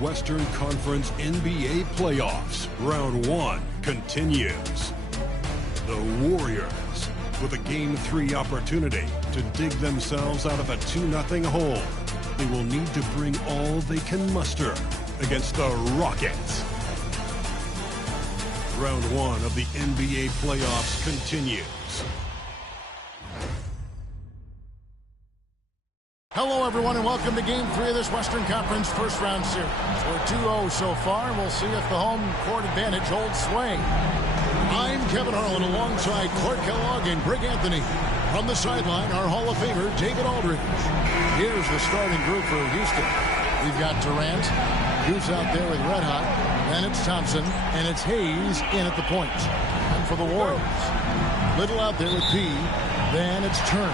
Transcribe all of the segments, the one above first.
Western Conference NBA playoffs. Round 1 continues. The Warriors, with a Game 3 opportunity to dig themselves out of a 2-0 hole. They will need to bring all they can muster against the Rockets. Round 1 of the NBA playoffs continues. Hello, everyone, and welcome to Game 3 of this Western Conference first-round series. We're 2-0 so far, and we'll see if the home court advantage holds sway. I'm Kevin Harlan alongside Clark Kellogg and Greg Anthony. From the sideline, our Hall of Famer, David Aldridge. Here's the starting group for Houston. We've got Durant, who's out there with Red Hot. Then it's Thompson, and it's Hayes in at the point. And for the Warriors, Little out there with P. Then it's Turner.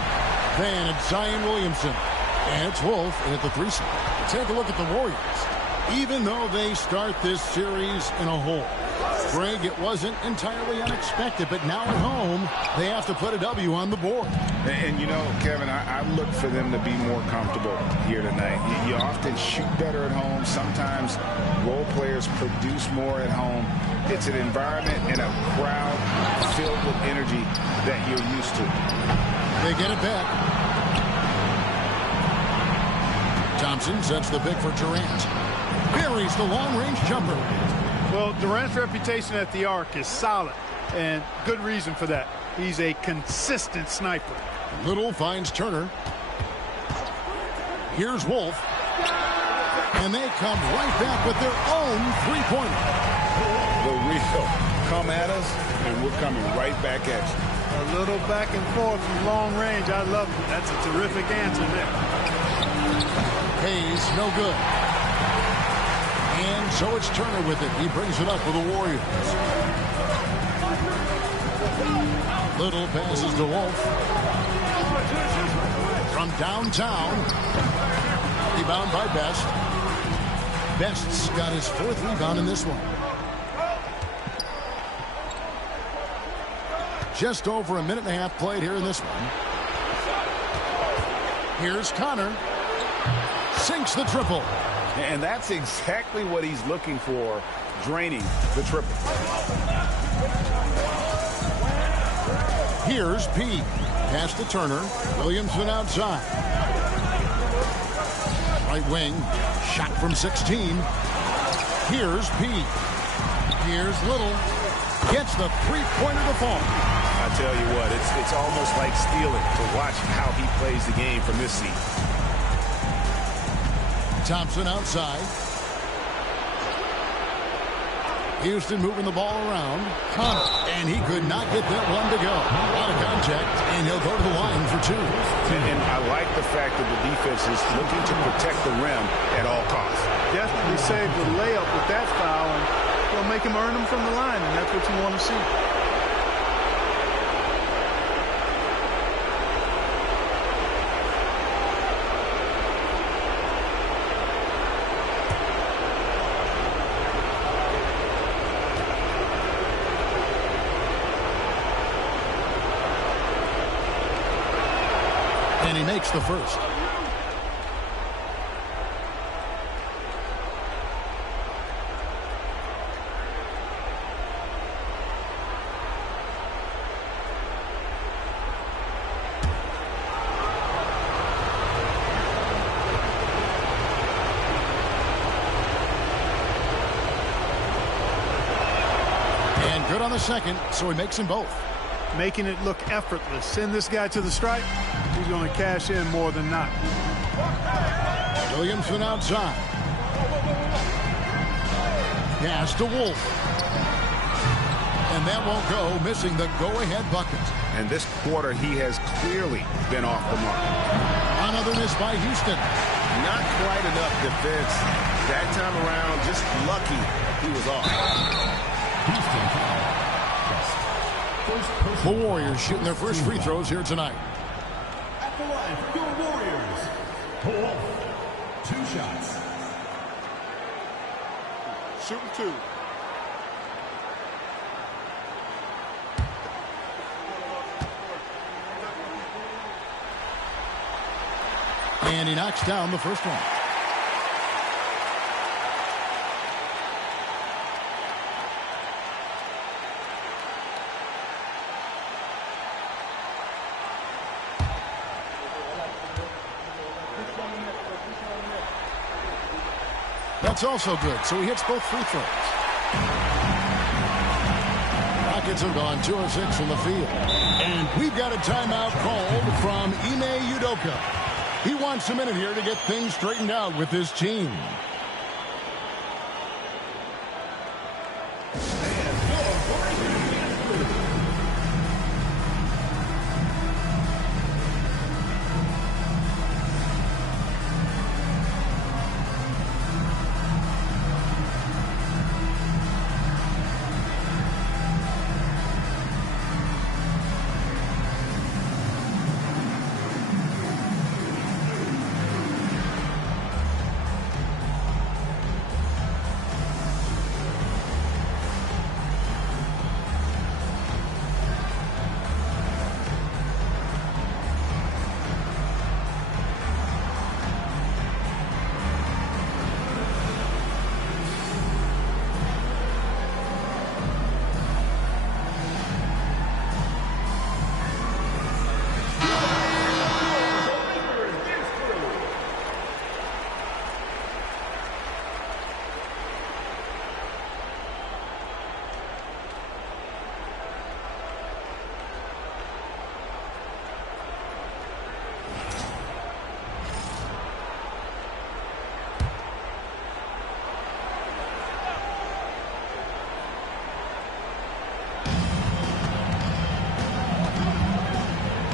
Then it's Zion Williamson. And it's Wolf at the 3 spot. Take a look at the Warriors. Even though they start this series in a hole, Greg, it wasn't entirely unexpected, but now at home, they have to put a W on the board. And you know, Kevin, I look for them to be more comfortable here tonight. You often shoot better at home. Sometimes role players produce more at home. It's an environment and a crowd filled with energy that you're used to. They get it back. Thompson sets the pick for Durant. Buries the long-range jumper. Well, Durant's reputation at the arc is solid, and good reason for that. He's a consistent sniper. Little finds Turner. Here's Wolf. And they come right back with their own three-pointer. The real come at us, and we're coming right back at you. A little back and forth from long range. I love it. That's a terrific answer there. Hayes, no good. And so it's Turner with it. He brings it up for the Warriors. Little passes to Wolf. From downtown. Rebound by Best. Best's got his 4th rebound in this one. Just over a minute and a half played here in this one. Here's Connor. Sinks the triple. And that's exactly what he's looking for, draining the triple. Here's P. Pass to Turner. Williamson outside. Right wing. Shot from 16. Here's P. Here's Little. Gets the three-pointer to fall. I tell you what, it's almost like stealing to watch how he plays the game from this seat. Thompson outside. Houston moving the ball around. Connor, and he could not get that one to go. Out of contact, and he'll go to the line for 2. And I like the fact that the defense is looking to protect the rim at all costs. Definitely saved the layup with that foul, and they'll make him earn them from the line, and that's what you want to see. And he makes the first. And good on the second, so he makes them both. Making it look effortless. Send this guy to the stripe. He's going to cash in more than not. Williamson outside. Pass to Wolf. And that won't go, missing the go-ahead bucket. And this quarter, he has clearly been off the mark. Another miss by Houston. Not quite enough defense. That time around, just lucky he was off. The Warriors shooting their first free throws here tonight. At the line for your Warriors, Wolf, 2 shots. Shooting 2. And he knocks down the first one. That's also good, so he hits both free throws. Rockets have gone 2 of 6 from the field. And we've got a timeout called from Ime Udoka. He wants a minute here to get things straightened out with his team.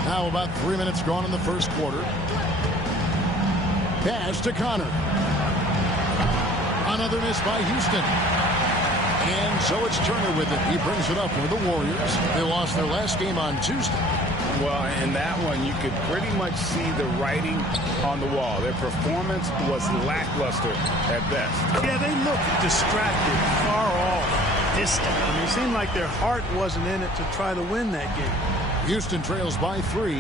Now about 3 minutes gone in the first quarter. Pass to Connor. Another miss by Houston. And so it's Turner with it. He brings it up for the Warriors. They lost their last game on Tuesday. Well, in that one, you could pretty much see the writing on the wall. Their performance was lackluster at best. Yeah, they looked distracted, far off, distant. I mean, it seemed like their heart wasn't in it to try to win that game. Houston trails by 3.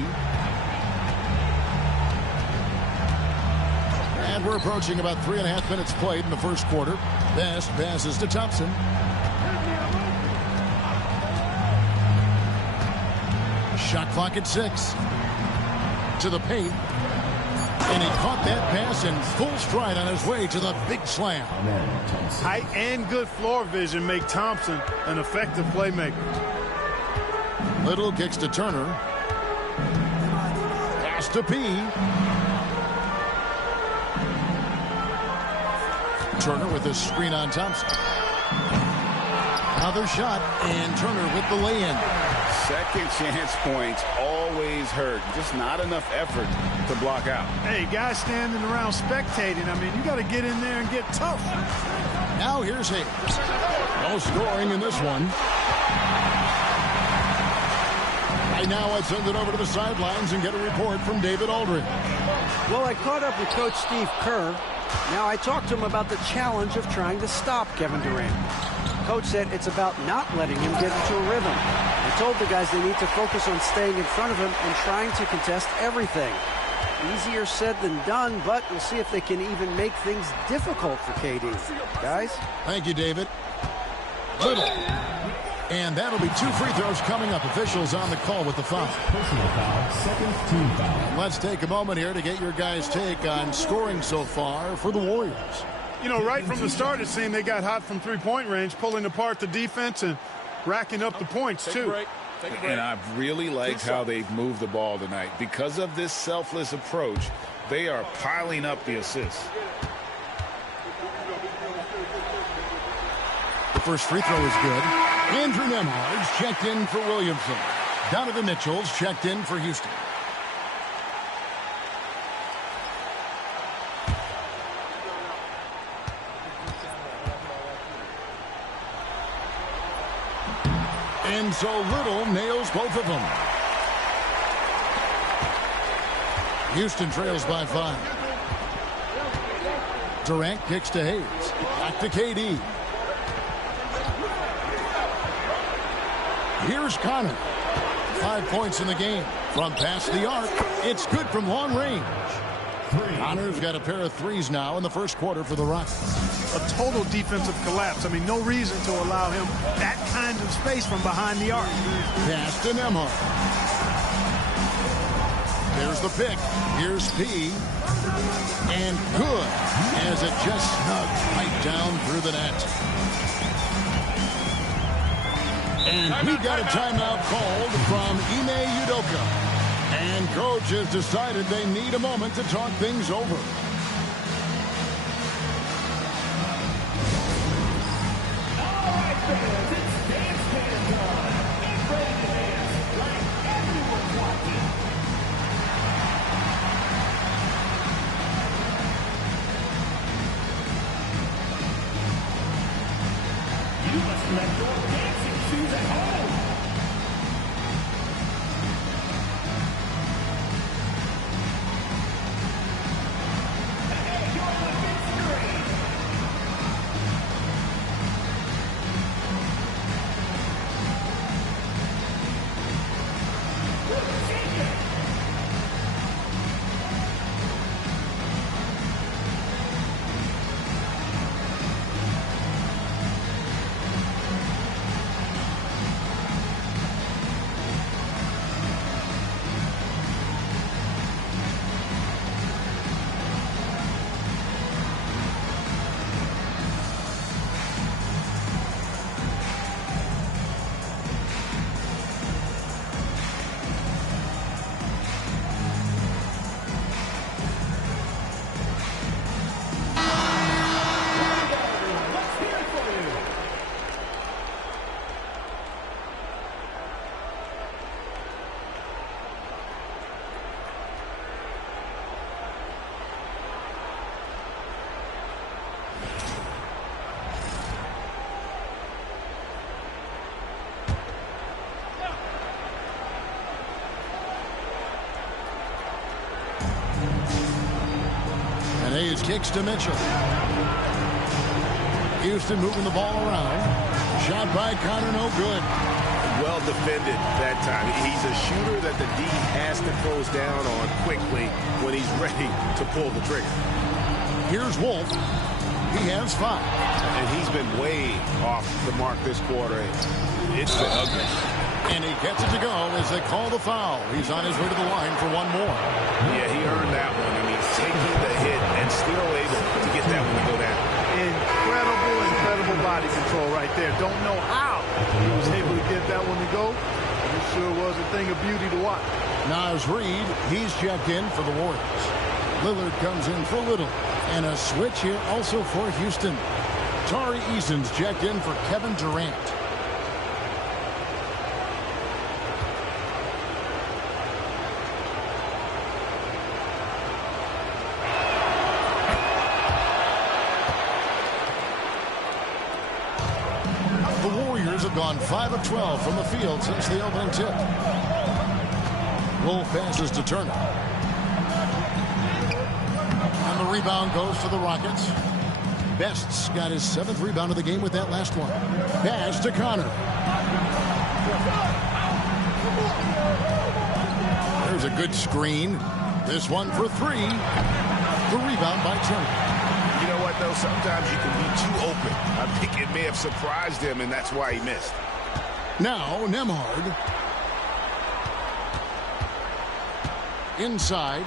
And we're approaching about 3.5 minutes played in the first quarter. Best passes to Thompson. Shot clock at 6. To the paint. And he caught that pass in full stride on his way to the big slam. Height and good floor vision make Thompson an effective playmaker. Little kicks to Turner. Pass to P. Turner with a screen on Thompson. Another shot, and Turner with the lay-in. Second chance points always hurt. Just not enough effort to block out. Hey, guys standing around spectating. I mean, you got to get in there and get tough. Now here's Hayes. No scoring in this one. Right now, let's send it over to the sidelines and get a report from David Aldridge. Well, I caught up with Coach Steve Kerr. Now, I talked to him about the challenge of trying to stop Kevin Durant. Coach said it's about not letting him get into a rhythm. I told the guys they need to focus on staying in front of him and trying to contest everything. Easier said than done, but we'll see if they can even make things difficult for KD. Guys? Thank you, David. Little. And that'll be 2 free throws coming up. Officials on the call with the foul. Personal foul, second team foul. And let's take a moment here to get your guys' take on scoring so far for the Warriors. You know, right from the start, it seemed they got hot from three-point range, pulling apart the defense and racking up the points, too. And I've really liked how they've moved the ball tonight. Because of this selfless approach, they are piling up the assists. The first free throw is good. Andrew Nembhard's checked in for Williamson. Donovan Mitchell's checked in for Houston. And so Little nails both of them. Houston trails by 5. Durant kicks to Hayes. Back to KD. Here's Connor. 5 points in the game. From past the arc, it's good from long range. Connor's got a pair of threes now in the first quarter for the Rockets. A total defensive collapse. I mean, no reason to allow him that kind of space from behind the arc. Pass to Nembhard. There's the pick. Here's P. And good, as it just snugged right down through the net. And we got a timeout called from Ime Udoka. And coach has decided they need a moment to talk things over. Hayes kicks to Mitchell. Houston moving the ball around. Shot by Connor, no good. Well defended that time. He's a shooter that the D has to close down on quickly when he's ready to pull the trigger. Here's Wolf. He has 5. And he's been way off the mark this quarter. It's been ugly. And he gets it to go as they call the foul. He's on his way to the line for one more. Yeah, he earned that one. I mean, taking the hit and still able to get that one to go down. Incredible body control right there. Don't know how he was able to get that one to go. It sure was a thing of beauty to watch. Naz Reid, he's checked in for the Warriors. Lillard comes in for Little. And a switch here also for Houston. Tari Eason's checked in for Kevin Durant. Gone 5 of 12 from the field since the opening tip. Wolf passes to Turner. And the rebound goes to the Rockets. Best's got his 7th rebound of the game with that last one. Pass to Connor. There's a good screen. This one for 3. The rebound by Turner. You know what, though? Sometimes you can be too open. I think it may have surprised him, and that's why he missed. Now, Nembhard. Inside.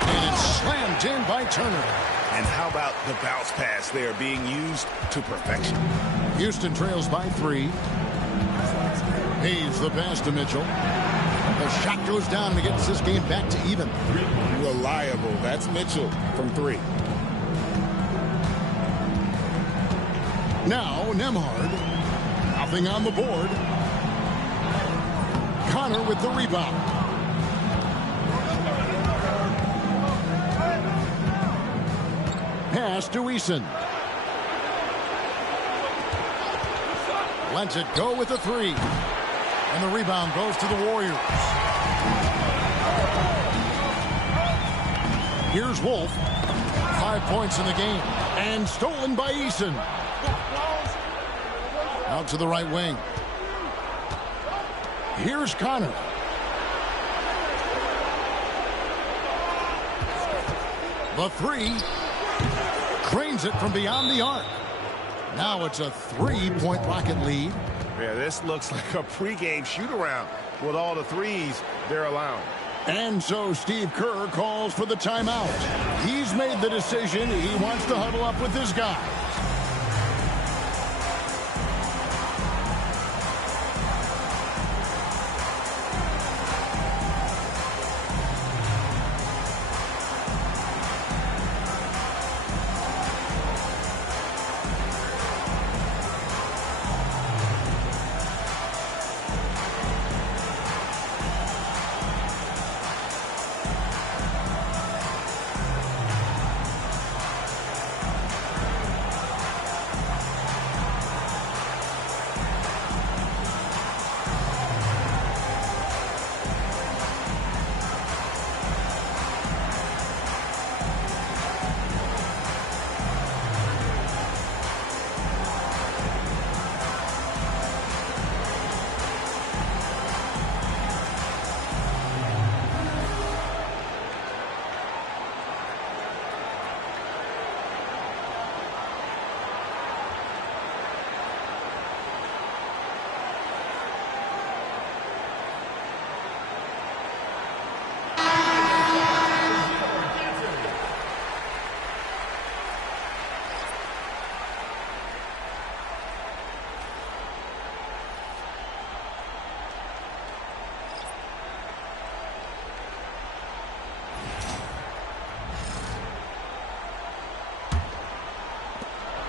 And it's slammed in by Turner. And how about the bounce pass there being used to perfection? Houston trails by 3. Hayes the pass to Mitchell. The shot goes down and gets this game back to even. Reliable. That's Mitchell from 3. Now, Nembhard. Nothing on the board. Connor with the rebound. Pass to Eason. Lets it go with the 3. And the rebound goes to the Warriors. Here's Wolf. 5 points in the game. And stolen by Eason. Out to the right wing. Here's Connor. The 3. Cranes it from beyond the arc. Now it's a 3-point Rocket lead. Yeah, this looks like a pregame shoot-around with all the threes they're allowing. And so Steve Kerr calls for the timeout. He's made the decision. He wants to huddle up with his guys.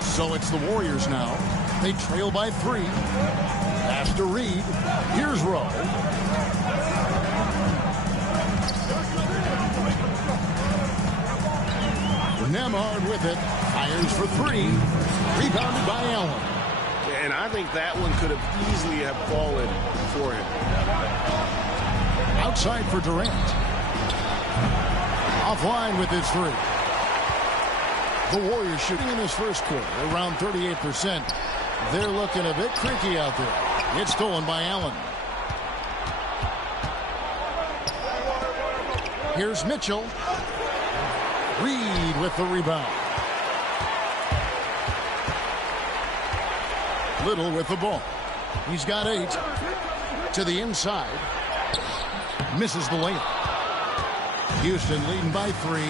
So it's the Warriors now. They trail by 3. Pass to Reed. Here's Rowe. Nembhard with it. Fires for 3. Rebounded by Allen. And I think that one could have easily have fallen for him. Outside for Durant. Offline with his 3. The Warriors shooting in this first quarter around 38%. They're looking a bit creaky out there. It's stolen by Allen. Here's Mitchell. Reed with the rebound. Little with the ball. He's got 8. To the inside. Misses the layup. Houston leading by 3.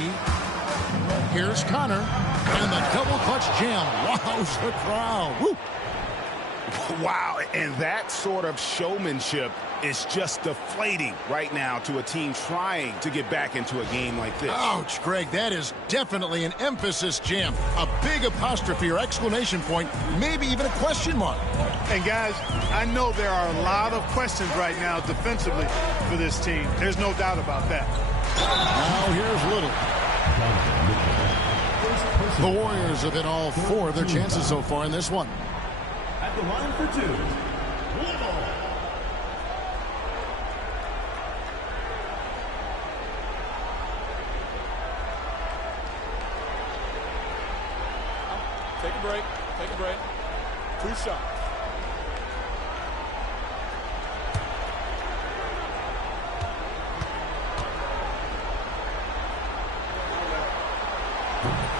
Here's Connor. And the double clutch jam. Wows the crowd. Woo. Wow, and that sort of showmanship is just deflating right now to a team trying to get back into a game like this. Ouch, Greg, that is definitely an emphasis jam. A big apostrophe or exclamation point, maybe even a question mark. And guys, I know there are a lot of questions right now defensively for this team. There's no doubt about that. Now here's Little. The Warriors have hit all 4 of their chances so far in this one. At the line for 2, Little. Take a break. Take a break. 2 shots.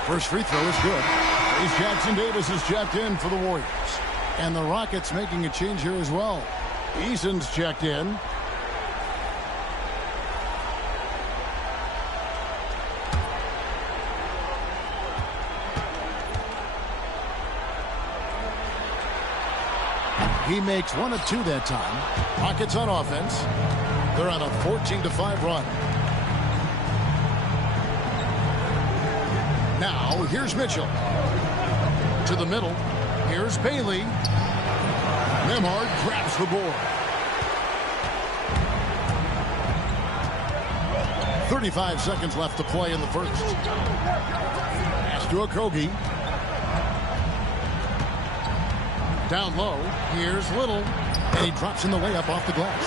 First free throw is good. Ace Jackson Davis is checked in for the Warriors. And the Rockets making a change here as well. Eason's checked in. He makes 1 of 2 that time. Rockets on offense. They're on a 14-5 run. Now, here's Mitchell. To the middle. Here's Bailey. Nembhard grabs the board. 35 seconds left to play in the first. Pass to Okogie. Down low. Here's Little. And he drops in the layup off the glass.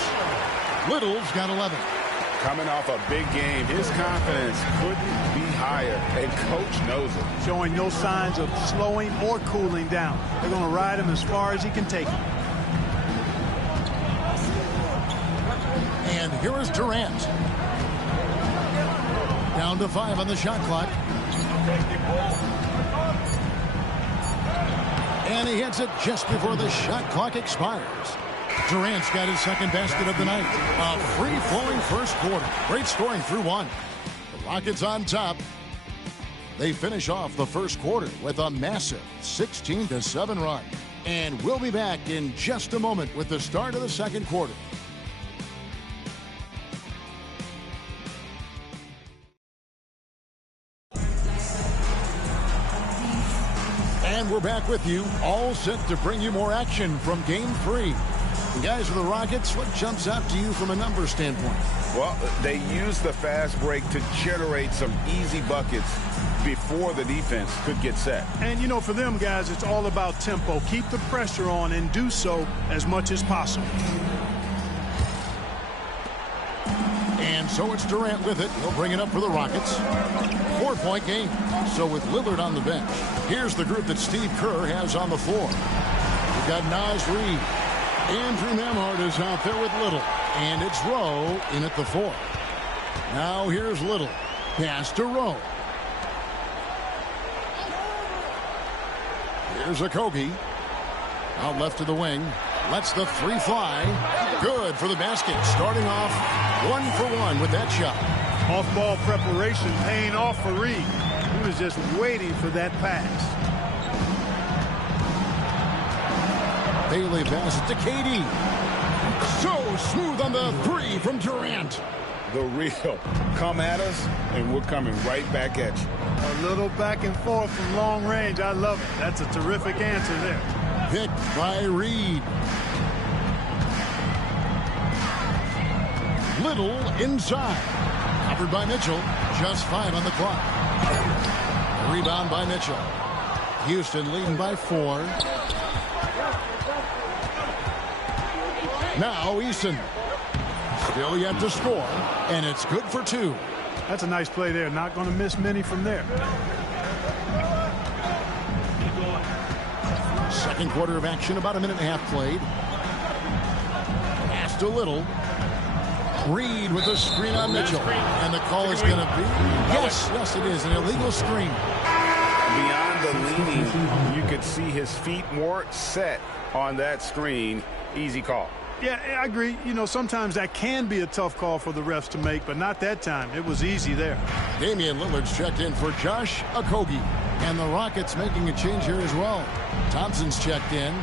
Little's got 11. Coming off a big game, his confidence couldn't be higher, and Coach knows it. Showing no signs of slowing or cooling down. They're going to ride him as far as he can take him. And here is Durant. Down to 5 on the shot clock. And he hits it just before the shot clock expires. Durant's got his second basket of the night. A free-flowing first quarter. Great scoring through 1. The Rockets on top. They finish off the first quarter with a massive 16-7 run. And we'll be back in just a moment with the start of the second quarter. And we're back with you, all set to bring you more action from Game 3. And guys, for the Rockets, what jumps out to you from a numbers standpoint? Well, they use the fast break to generate some easy buckets before the defense could get set. And, you know, for them guys, it's all about tempo. Keep the pressure on and do so as much as possible. And so it's Durant with it. He'll bring it up for the Rockets. 4-point game. So with Lillard on the bench, here's the group that Steve Kerr has on the floor. We've got Naz Reid. Andrew Nembhard is out there with Little. And it's Rowe in at the 4. Now here's Little. Pass to Rowe. Here's Okogie. Out left to the wing. Lets the 3 fly. Good for the basket. Starting off 1-for-1 with that shot. Off-ball preparation paying off for Reed. He was just waiting for that pass. Bailey passes to KD. So smooth on the 3 from Durant. The real. Come at us, and we're coming right back at you. A little back and forth from long range. I love it. That's a terrific answer there. Picked by Reed. Little inside. Covered by Mitchell. Just 5 on the clock. Rebound by Mitchell. Houston leading by 4. Now Eason. Still yet to score. And it's good for 2. That's a nice play there. Not going to miss many from there. Second quarter of action, about a minute and a half played. Pass to Little. Reed with a screen on Mitchell. And the call is going to be, yes, it is, an illegal screen. Beyond the leaning, you could see his feet more set on that screen. Easy call. Yeah, I agree. You know, sometimes that can be a tough call for the refs to make, but not that time. It was easy there. Damian Lillard's checked in for Josh Okogie. And the Rockets making a change here as well. Thompson's checked in.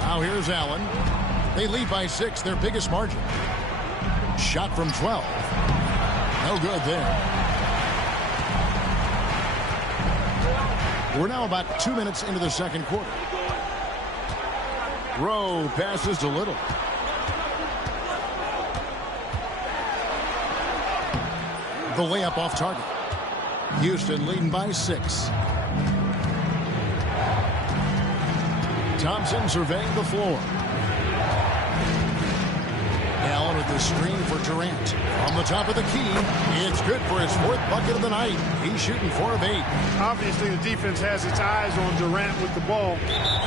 Now here's Allen. They lead by 6, their biggest margin. Shot from 12. No good there. We're now about 2 minutes into the second quarter. Rowe passes to Little. The layup off target. Houston leading by 6. Thompson surveying the floor. Allen with the screen for Durant. From the top of the key, it's good for his 4th bucket of the night. He's shooting 4 of 8. Obviously, the defense has its eyes on Durant with the ball,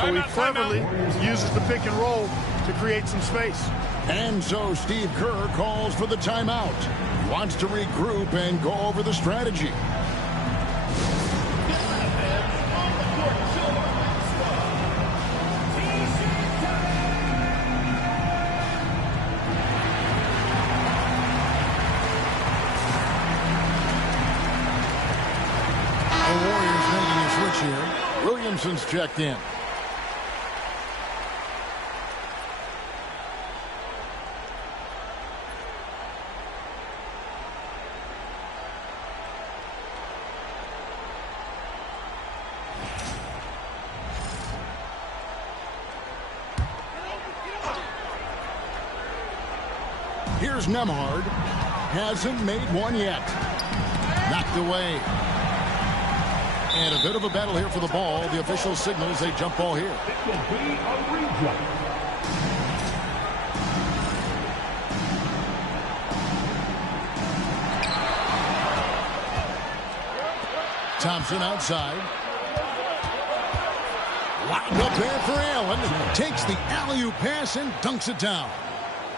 so he cleverly uses the pick and roll to create some space. And so Steve Kerr calls for the timeout. He wants to regroup and go over the strategy. Williamson's checked in. Here's Nembhard. Hasn't made one yet. Knocked away. And a bit of a battle here for the ball. The official signals a jump ball here. It will be a rejump. Thompson outside. Lined up there for Allen. Takes the alley-oop pass and dunks it down.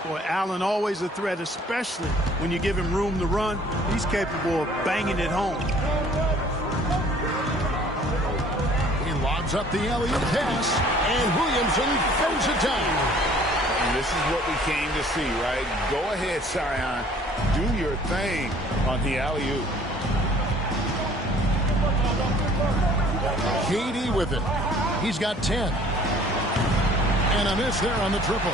Boy, Allen always a threat, especially when you give him room to run. He's capable of banging it home. Lobs up the alley-oop pass, and Williamson throws it down. And this is what we came to see, right? Go ahead, Zion. Do your thing on the alley-oop. KD with it. He's got 10. And a miss there on the triple.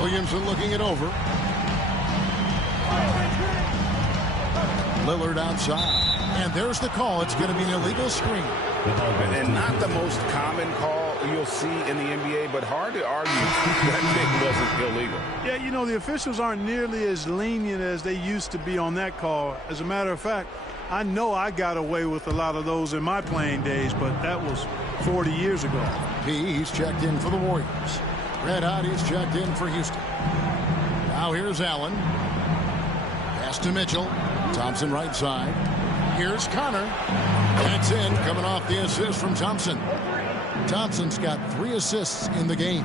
Williamson looking it over. Lillard outside. And there's the call. It's going to be an illegal screen. And not the most common call you'll see in the NBA, but hard to argue that it wasn't illegal. Yeah, you know, the officials aren't nearly as lenient as they used to be on that call. As a matter of fact, I know I got away with a lot of those in my playing days, but that was 40 years ago. He's checked in for the Warriors. Red Hot, he's checked in for Houston. Now here's Allen. Pass to Mitchell. Thompson right side. Here's Connor. That's in, coming off the assist from Thompson. Thompson's got 3 assists in the game.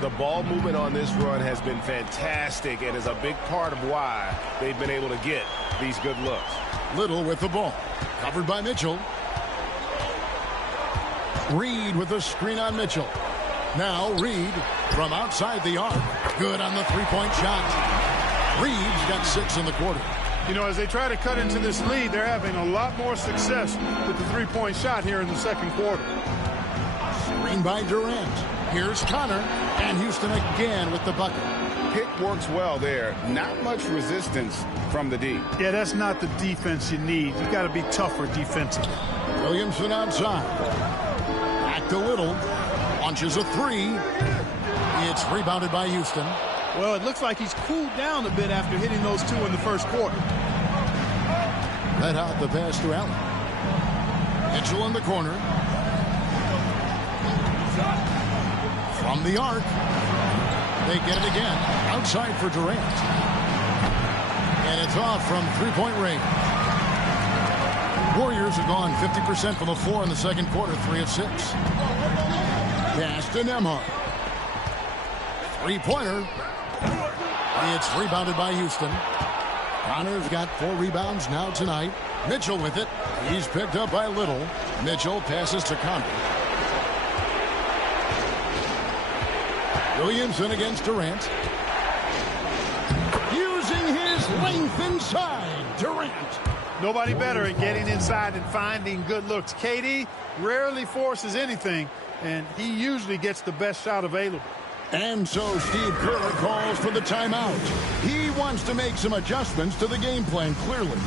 The ball movement on this run has been fantastic and is a big part of why they've been able to get these good looks. Little with the ball. Covered by Mitchell. Reed with a screen on Mitchell. Now Reed from outside the arc. Good on the three-point shot. Reed's got 6 in the quarter. You know, as they try to cut into this lead, they're having a lot more success with the three-point shot here in the second quarter. Screen by Durant. Here's Connor. And Houston again with the bucket. Pick works well there. Not much resistance from the D. Yeah, that's not the defense you need. You got to be tougher defensively. Williamson outside. Back to Little. Launches a 3. It's rebounded by Houston. Well, it looks like he's cooled down a bit after hitting those 2 in the first quarter. Red Hot the pass to Allen. Mitchell in the corner. From the arc. They get it again. Outside for Durant. And it's off from three-point range. Warriors have gone 50% from the floor in the second quarter, 3 of 6. Pass to Nembhard. Three-pointer. It's rebounded by Houston. Connor's got 4 rebounds now tonight. Mitchell with it. He's picked up by Little. Mitchell passes to Connor. Williamson against Durant. Using his length inside. Durant. Nobody better at getting inside and finding good looks. KD rarely forces anything, and he usually gets the best shot available. And so Steve Kerr calls for the timeout. He wants to make some adjustments to the game plan, clearly.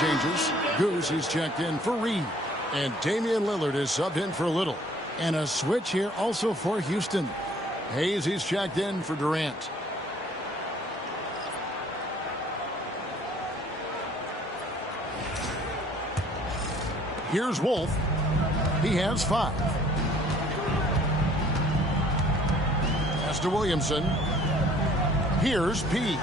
Changes. Goose is checked in for Reed. And Damian Lillard is subbed in for Little. And a switch here also for Houston. Hayes is checked in for Durant. Here's Wolf. He has 5. Pass to Williamson. Here's P.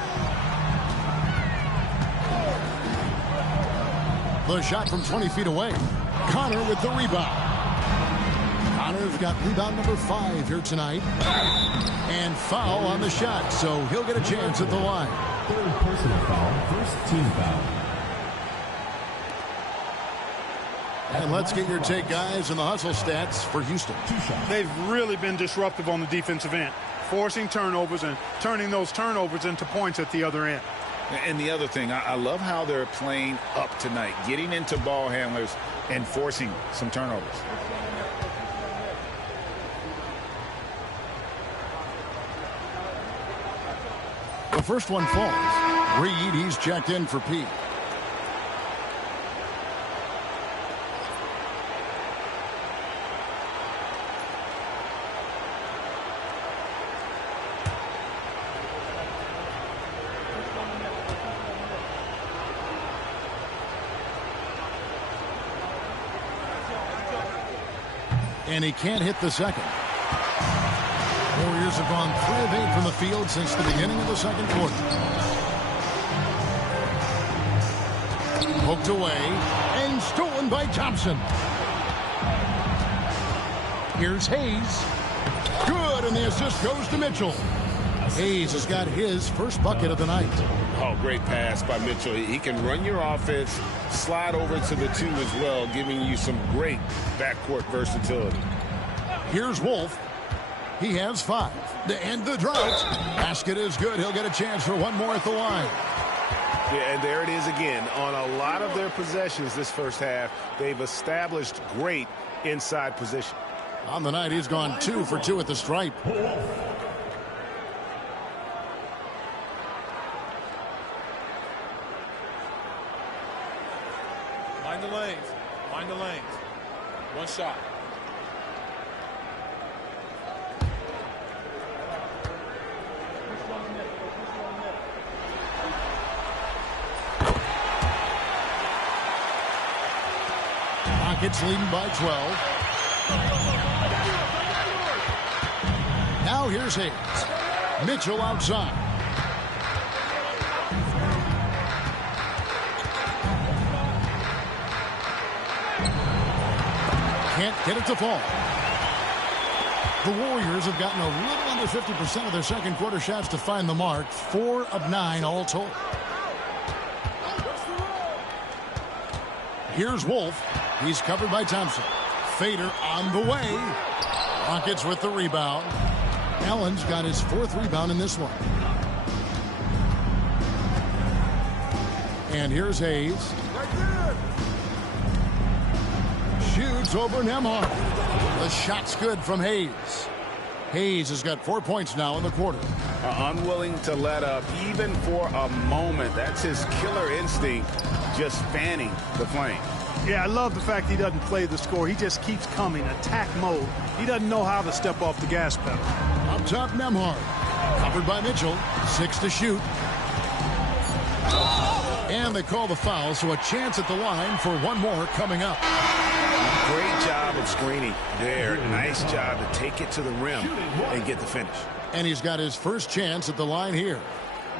The shot from 20 feet away. Connor with the rebound. Connor's got rebound number 5 here tonight. And foul on the shot, so he'll get a chance at the line. 3rd personal foul, 1st team foul. And let's get your take, guys, on the hustle stats for Houston. They've really been disruptive on the defensive end, forcing turnovers and turning those turnovers into points at the other end. And the other thing, I love how they're playing up tonight, getting into ball handlers and forcing some turnovers. The first one falls. Reed, he's checked in for Pete. And he can't hit the second. Warriors have gone 3 of 8 from the field since the beginning of the second quarter. Poked away and stolen by Thompson. Here's Hayes. Good, and the assist goes to Mitchell. Hayes has got his first bucket of the night. Oh, great pass by Mitchell. He can run your offense, slide over to the 2 as well, giving you some great backcourt versatility. Here's Wolf. He has 5 to end the drought. Basket is good. He'll get a chance for one more at the line. Yeah, and there it is again. On a lot of their possessions this first half, they've established great inside position. On the night, he's gone 2 for 2 at the stripe. Mind the lanes. Mind the lanes. One shot. Rockets leading by 12. Now here's Hayes. Mitchell outside. Can't get it to fall. The Warriors have gotten a little under 50% of their second quarter shots to find the mark. 4 of 9 all told. Here's Wolf. He's covered by Thompson. Fader on the way. Rockets with the rebound. Allen's got his 4th rebound in this one. And here's Hayes. Shoots over Nembhard. The shot's good from Hayes. Hayes has got 4 points now in the quarter. Unwilling to let up even for a moment. That's his killer instinct, just fanning the flame. Yeah, I love the fact he doesn't play the score. He just keeps coming, attack mode. He doesn't know how to step off the gas pedal. Up top, Nembhard. Covered by Mitchell. 6 to shoot. And they call the foul, so a chance at the line for one more coming up. Great job of screening there. Nice job to take it to the rim and get the finish. And he's got his first chance at the line here.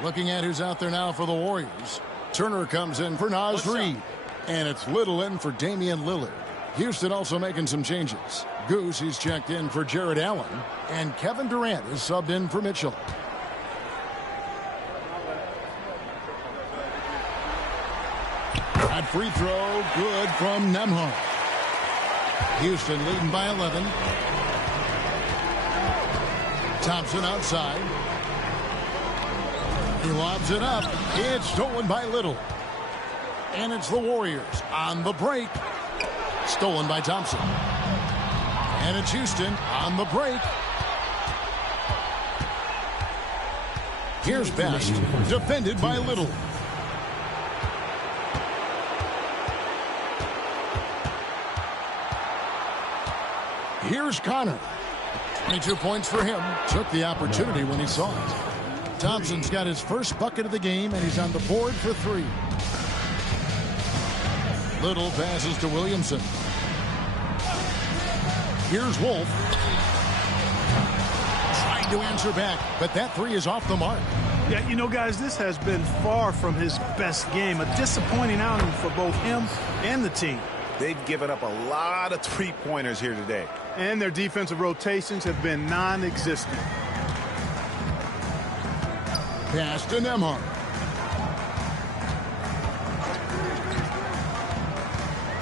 Looking at who's out there now for the Warriors. Turner comes in for Naz Reid. And it's Little in for Damian Lillard. Houston also making some changes. Goose, he's checked in for Jared Allen. And Kevin Durant is subbed in for Mitchell. That free throw, good from Nembhard. Houston leading by 11. Thompson outside. He lobs it up. It's stolen by Little. And it's the Warriors on the break. Stolen by Thompson. And it's Houston on the break. Here's Best. Defended by Little. Here's Connor. 22 points for him. Took the opportunity when he saw it. Thompson's got his first bucket of the game, and he's on the board for 3. Little passes to Williamson. Here's Wolf. Trying to answer back, but that 3 is off the mark. Yeah, you know, guys, this has been far from his best game. A disappointing outing for both him and the team. They've given up a lot of three-pointers here today. And their defensive rotations have been non-existent. Pass to Nembhard.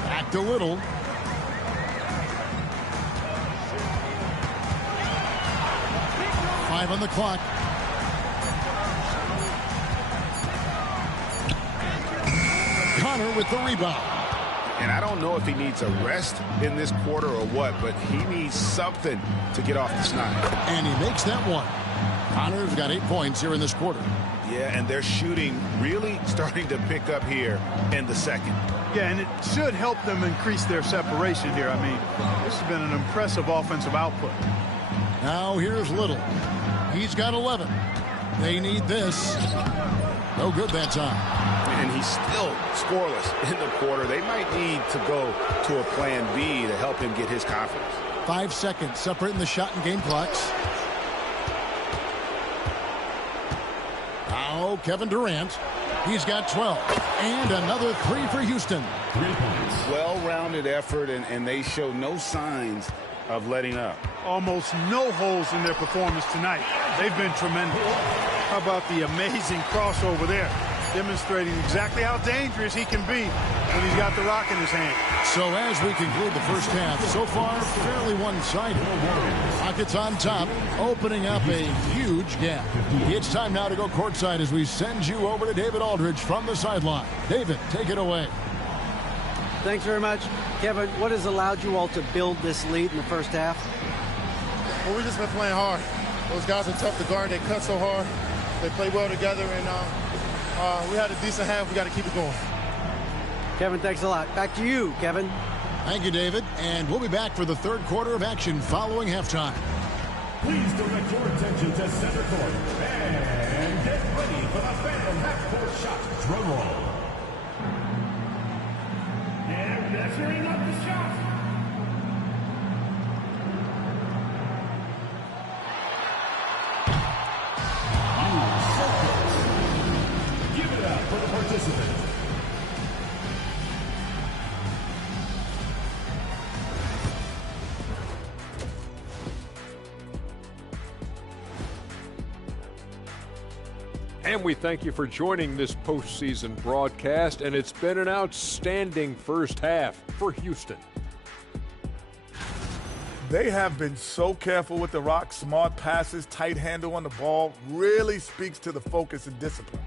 Back to Little. Five on the clock. Connor with the rebound. And I don't know if he needs a rest in this quarter or what, but he needs something to get off the snide. And he makes that one. Connor's got 8 points here in this quarter. Yeah, and their shooting really starting to pick up here in the second. Yeah, and it should help them increase their separation here. I mean, this has been an impressive offensive output. Now here's Little. He's got 11. They need this. No good that time. And he's still scoreless in the quarter. They might need to go to a plan B to help him get his confidence. 5 seconds separating the shot and game clocks. Now Kevin Durant. He's got 12. And another 3 for Houston. 3 points. Well-rounded effort, and they show no signs of letting up. Almost no holes in their performance tonight. They've been tremendous. How about the amazing crossover there? Demonstrating exactly how dangerous he can be when he's got the rock in his hand. So as we conclude the first half, so far fairly one-sided. Rockets on top, opening up a huge gap. It's time now to go courtside as we send you over to David Aldridge from the sideline. David, take it away. Thanks very much. Kevin, what has allowed you all to build this lead in the first half? Well, we've just been playing hard. Those guys are tough to guard. They cut so hard. They play well together, and we had a decent half. We got to keep it going. Kevin, thanks a lot. Back to you, Kevin. Thank you, David. And we'll be back for the third quarter of action following halftime. Please direct your attention to center court and get ready for the Phantom half-court shot. Drum roll. And measuring up the shot. Give it up for the participant. And we thank you for joining this postseason broadcast, and it's been an outstanding first half for Houston. They have been so careful with the rock. Smart passes, tight handle on the ball, really speaks to the focus and discipline.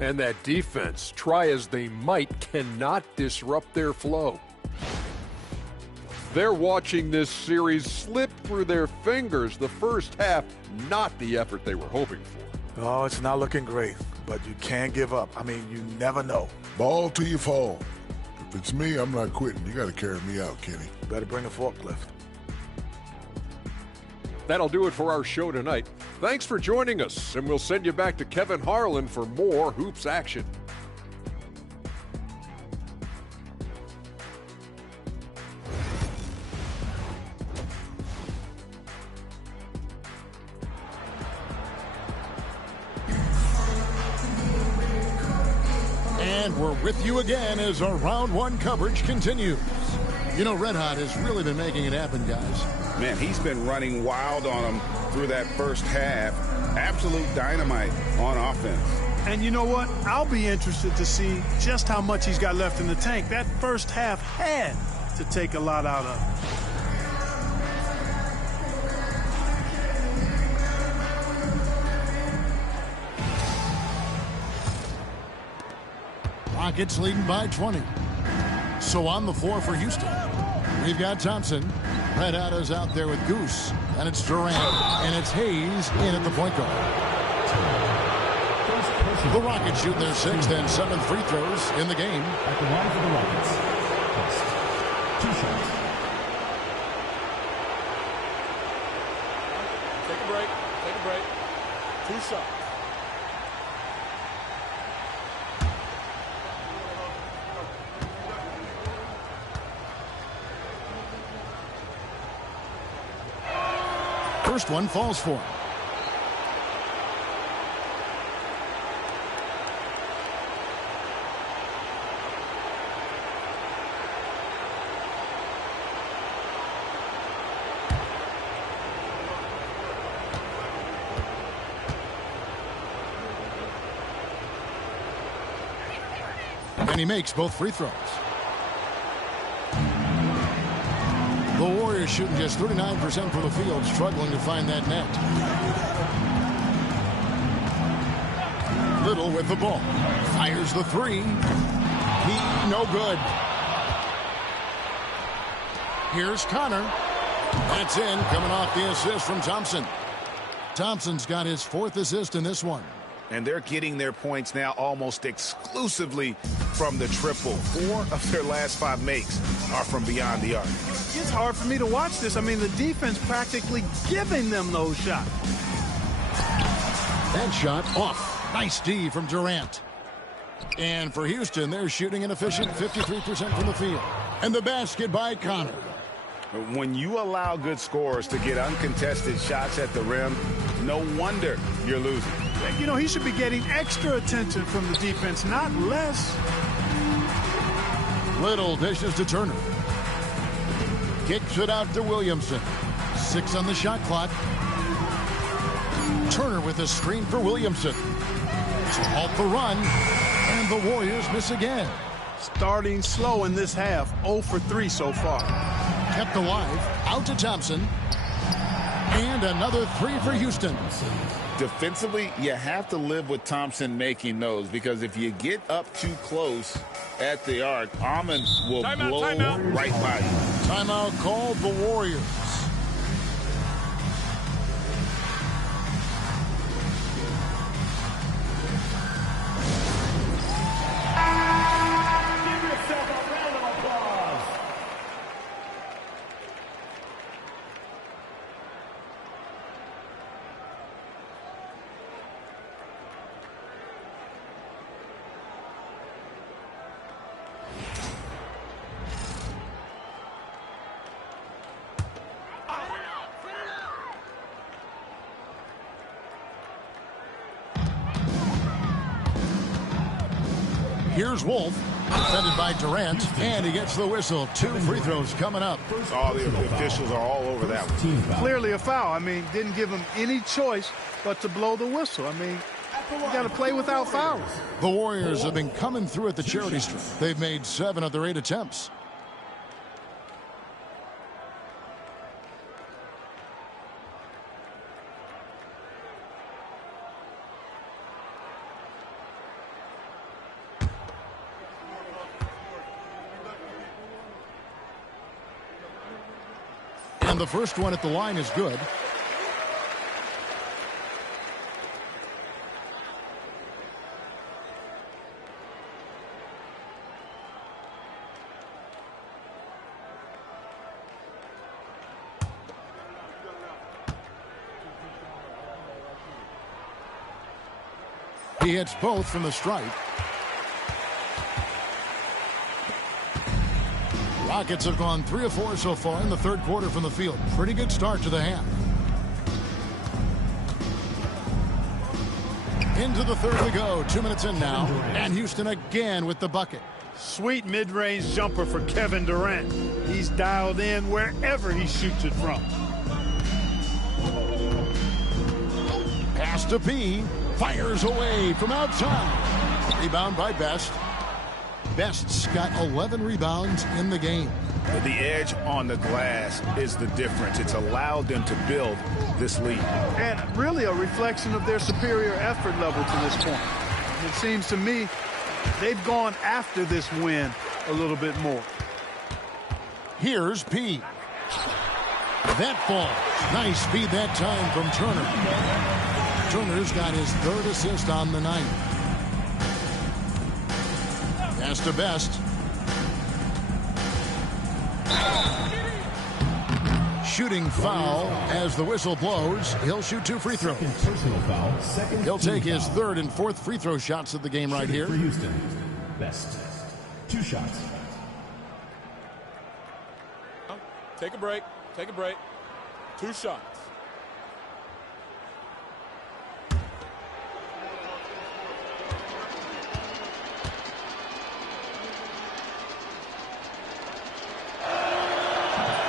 And that defense, try as they might, cannot disrupt their flow. They're watching this series slip through their fingers. The first half, not the effort they were hoping for. Oh, it's not looking great, but you can't give up. I mean, you never know. Ball till you fall. If it's me, I'm not quitting. You got to carry me out, Kenny. Better bring a forklift. That'll do it for our show tonight. Thanks for joining us, and we'll send you back to Kevin Harlan for more hoops action. And we're with you again as our round one coverage continues. You know, Red Hot has really been making it happen, guys. Man, he's been running wild on them through that first half. Absolute dynamite on offense. And you know what? I'll be interested to see just how much he's got left in the tank. That first half had to take a lot out of him. Rockets leading by 20. So on the floor for Houston, we've got Thompson. Red Hot is out there with Goose. And it's Durant. And it's Hayes in at the point guard. The Rockets shoot their 6th and 7th free throws in the game. At the line for the Rockets. 2 shots. Take a break. Take a break. 2 shots. First one falls for him. And he makes both free throws. The Warriors shooting just 39% from the field, struggling to find that net. Little with the ball. Fires the 3. No good. Here's Connor. That's in, coming off the assist from Thompson. Thompson's got his 4th assist in this one. And they're getting their points now almost exclusively from the triple. 4 of their last 5 makes are from beyond the arc. It's hard for me to watch this. I mean, the defense practically giving them those shots. That shot off. Nice D from Durant. And for Houston, they're shooting an efficient 53% from the field. And the basket by Connor. When you allow good scorers to get uncontested shots at the rim, no wonder you're losing. You know, he should be getting extra attention from the defense, not less. Little dishes to Turner. Kicks it out to Williamson. 6 on the shot clock. Turner with a screen for Williamson. To halt the run. And the Warriors miss again. Starting slow in this half. 0 for 3 so far. Kept alive. Out to Thompson. And another 3 for Houston. Defensively, you have to live with Thompson making those, because if you get up too close at the arc, Amon will blow right by you. Timeout called the Warriors. Here's Wolf, defended by Durant, and he gets the whistle. 2 free throws coming up. All the officials are all over that one. Clearly a foul. I mean, didn't give him any choice but to blow the whistle. I mean, you got to play without fouls. The Warriors have been coming through at the charity stripe. They've made 7 of their 8 attempts. And the first one at the line is good. He hits both from the stripe. Rockets have gone 3 of 4 so far in the third quarter from the field. Pretty good start to the half. Into the third we go. 2 minutes in now. And Houston again with the bucket. Sweet mid-range jumper for Kevin Durant. He's dialed in wherever he shoots it from. Pass to P. Fires away from outside. Rebound by Best. Best's got 11 rebounds in the game. The edge on the glass is the difference. It's allowed them to build this lead. And really a reflection of their superior effort level to this point. It seems to me they've gone after this win a little bit more. Here's P. That falls. Nice speed that time from Turner. Turner's got his 3rd assist on the night. Pass to Best. Shooting foul as the whistle blows. He'll shoot 2 free throws. Personal foul. He'll take his 3rd and 4th free throw shots of the game right here. For Houston, Best. 2 shots. Take a break. Take a break. 2 shots.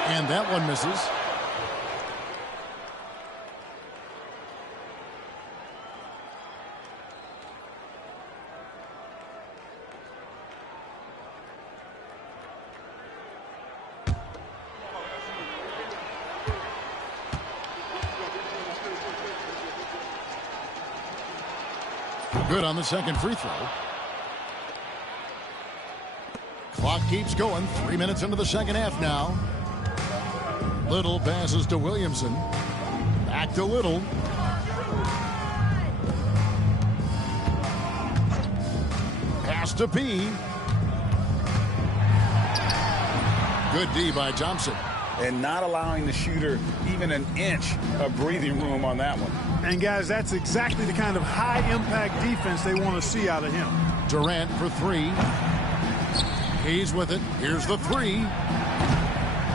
And that one misses. Good on the second free throw. Clock keeps going. 3 minutes into the second half now. Little passes to Williamson. Back to Little. Pass to P. Good D by Thompson. And not allowing the shooter even an inch of breathing room on that one. And, guys, that's exactly the kind of high-impact defense they want to see out of him. Durant for three. He's with it. Here's the three.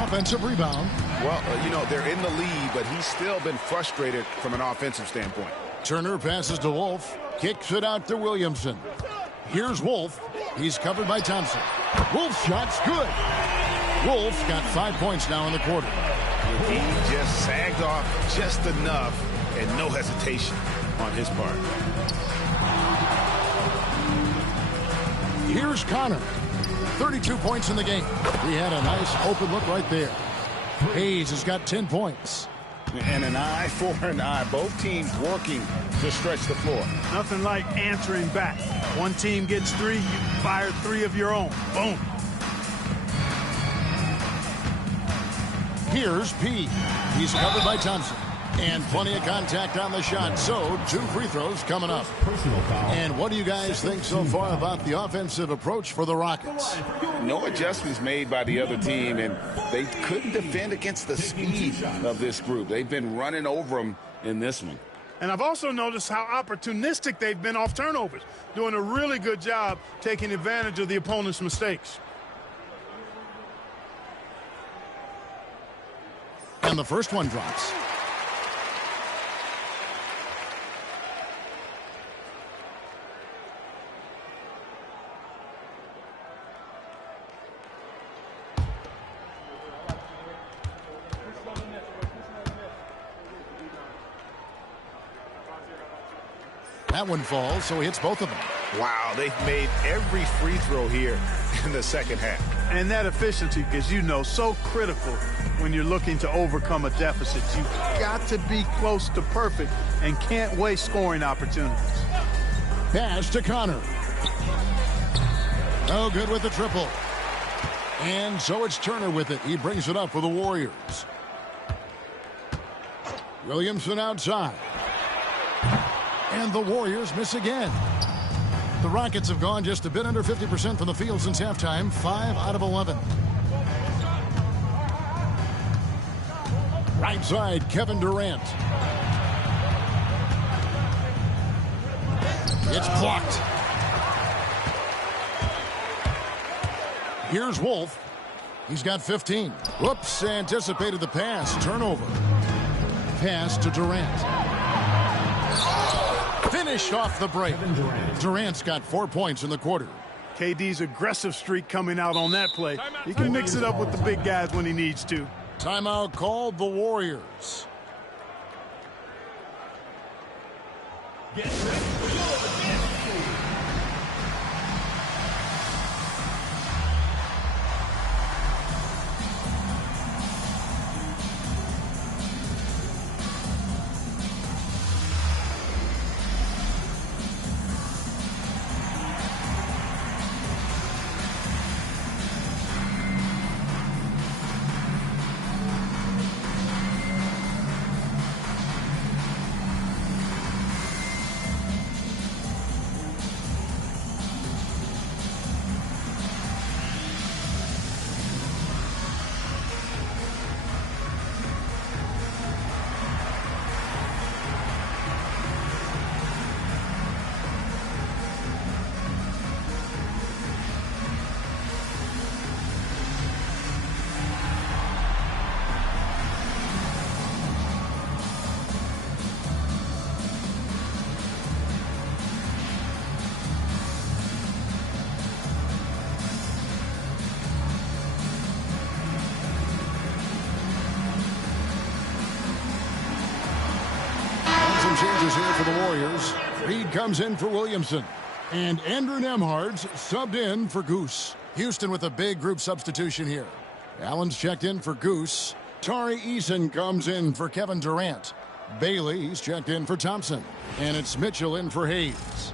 Offensive rebound. Well, they're in the lead, but he's still been frustrated from an offensive standpoint. Turner passes to Wolf. Kicks it out to Williamson. Here's Wolf. He's covered by Thompson. Wolf's shot's good. Wolf got 5 points now in the quarter. He just sagged off just enough and no hesitation on his part. Here's Connor. 32 points in the game. He had a nice open look right there. Hayes has got 10 points. And an eye for an eye. Both teams working to stretch the floor. Nothing like answering back. One team gets three, you fire three of your own. Boom. Here's P. He's covered by Thompson. And plenty of contact on the shot. So, 2 free throws coming up. And what do you guys think so far about the offensive approach for the Rockets? No adjustments made by the other team, and they couldn't defend against the speed of this group. They've been running over them in this one. And I've also noticed how opportunistic they've been off turnovers, doing a really good job taking advantage of the opponent's mistakes. And the first one drops. That one falls, so he hits both of them. Wow, they've made every free throw here in the second half. And that efficiency, as you know, so critical when you're looking to overcome a deficit. You've got to be close to perfect and can't waste scoring opportunities. Pass to Connor. No good with the triple. And so it's Turner with it. He brings it up for the Warriors. Williamson outside. And the Warriors miss again. The Rockets have gone just a bit under 50% from the field since halftime, 5 out of 11. Right side, Kevin Durant. It's blocked. Here's Wolf. He's got 15. Whoops, anticipated the pass. Turnover. Pass to Durant. Finished off the break. Durant's got 4 points in the quarter. KD's aggressive streak coming out on that play. He can mix it up with the big guys when he needs to. Timeout called the Warriors. Get ready for your dance. Changes here for the Warriors. Reed comes in for Williamson. And Andrew Nembhard's subbed in for Goose. Houston with a big group substitution here. Allen's checked in for Goose. Tari Eason comes in for Kevin Durant. Bailey's checked in for Thompson. And it's Mitchell in for Hayes.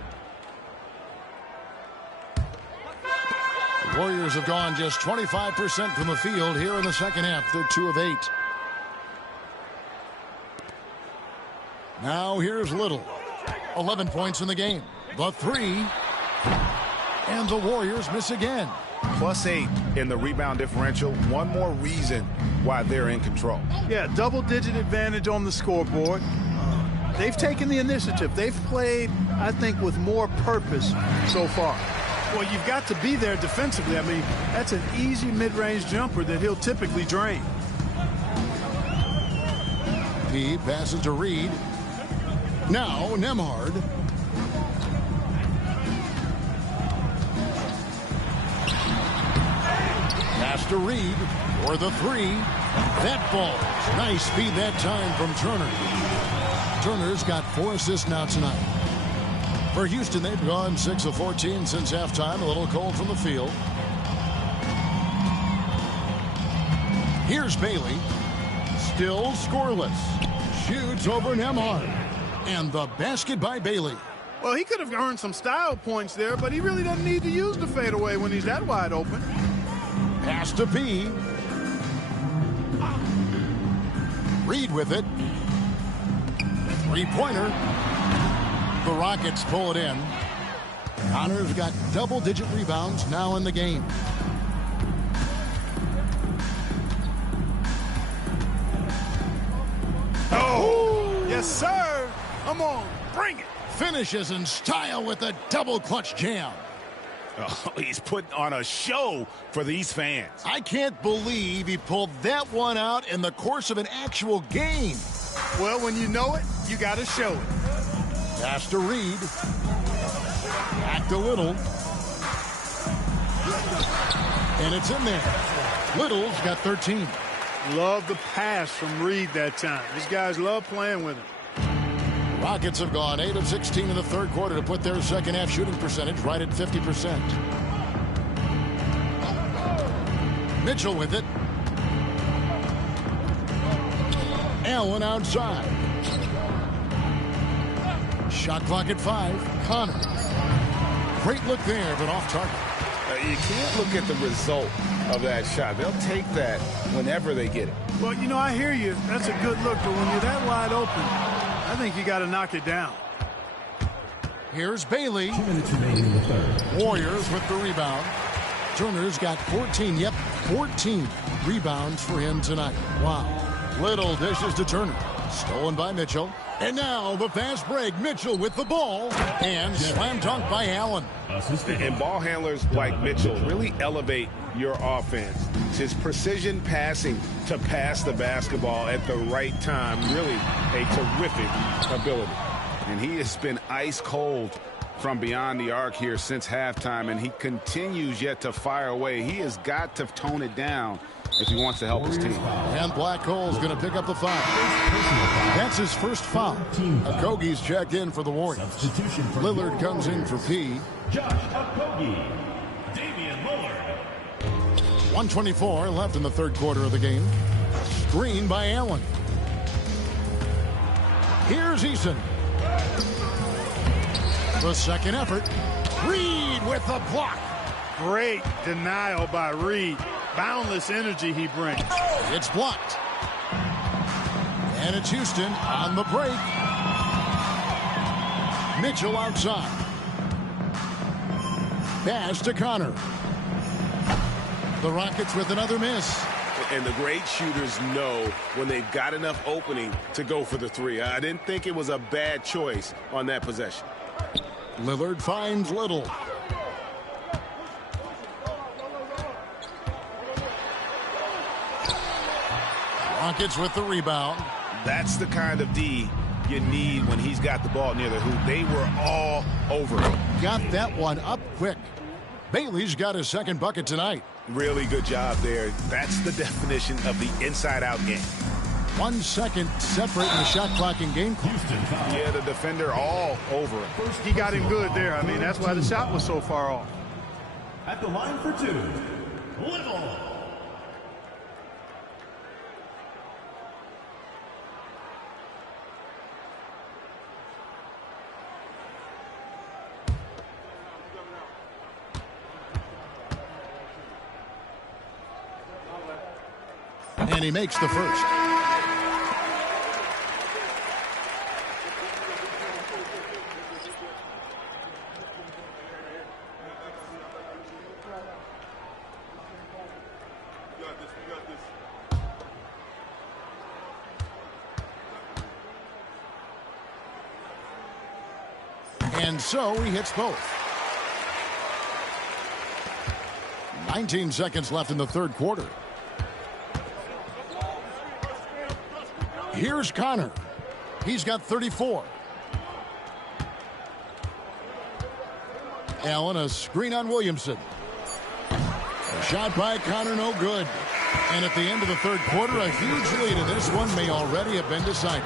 The Warriors have gone just 25% from the field here in the second half. They're 2 of 8. Now here's Little. 11 points in the game. The three. And the Warriors miss again. +8 in the rebound differential. One more reason why they're in control. Yeah, double-digit advantage on the scoreboard. They've taken the initiative. They've played, I think, with more purpose so far. Well, you've got to be there defensively. I mean, that's an easy mid-range jumper that he'll typically drain. He passes to Reed. Now Nembhard. Pass to Reed for the three. That falls. Nice speed that time from Turner. Turner's got 4 assists now tonight. For Houston, they've gone 6 of 14 since halftime. A little cold from the field. Here's Bailey. Still scoreless. Shoots over Nembhard. And the basket by Bailey. Well, he could have earned some style points there, but he really doesn't need to use the fadeaway when he's that wide open. Pass to P. Reed with it. Three-pointer. The Rockets pull it in. Connor's got double-digit rebounds now in the game. Oh, yes, sir. Come on, bring it. Finishes in style with a double clutch jam. Oh, he's putting on a show for these fans. I can't believe he pulled that one out in the course of an actual game. Well, when you know it, you got to show it. Pass to Reed. Back to Little. And it's in there. Little's got 13. Love the pass from Reed that time. These guys love playing with him. Rockets have gone 8 of 16 in the third quarter to put their second half shooting percentage right at 50%. Mitchell with it. Allen outside. Shot clock at 5. Connor. Great look there, but off target. You can't look at the result of that shot. They'll take that whenever they get it. Well, you know, I hear you. That's a good look, but when you're that wide open, I think you got to knock it down. Here's Bailey. 2 minutes remaining in the third. Warriors with the rebound. Turner's got 14. Yep, 14 rebounds for him tonight. Wow. Little dishes to Turner. Stolen by Mitchell. And now the fast break. Mitchell with the ball. And slam dunk by Allen. And ball handlers like Mitchell really elevate your offense. It's his precision passing to pass the basketball at the right time. Really a terrific ability. And he has been ice cold from beyond the arc here since halftime, and he continues yet to fire away. He has got to tone it down if he wants to help his team. And Black Hole's going to pick up the foul. That's his first foul. Okogie's checked in for the Warriors. Lillard comes in for P. Josh Okogie. Damian Lillard. 1:24 left in the third quarter of the game. Screen by Allen. Here's Eason. The second effort. Reed with the block. Great denial by Reed. Boundless energy he brings. It's blocked. And it's Houston on the break. Mitchell outside. Pass to Connor. The Rockets with another miss. And the great shooters know when they've got enough opening to go for the three. I didn't think it was a bad choice on that possession. Lillard finds Little. Rockets with the rebound. That's the kind of D you need when he's got the ball near the hoop. They were all over it. Got that one up quick. Bailey's got his second bucket tonight. Really good job there. That's the definition of the inside-out game. 1 second separating the shot clock in game clock. Yeah, the defender all over it. First, he got him good there. I mean, that's why the shot was so far off. At the line for 2, Little. And he makes the first. And so he hits both. 19 seconds left in the third quarter. Here's Connor. He's got 34. Allen, a screen on Williamson. A shot by Connor, no good. And at the end of the third quarter, a huge lead in this one may already have been decided.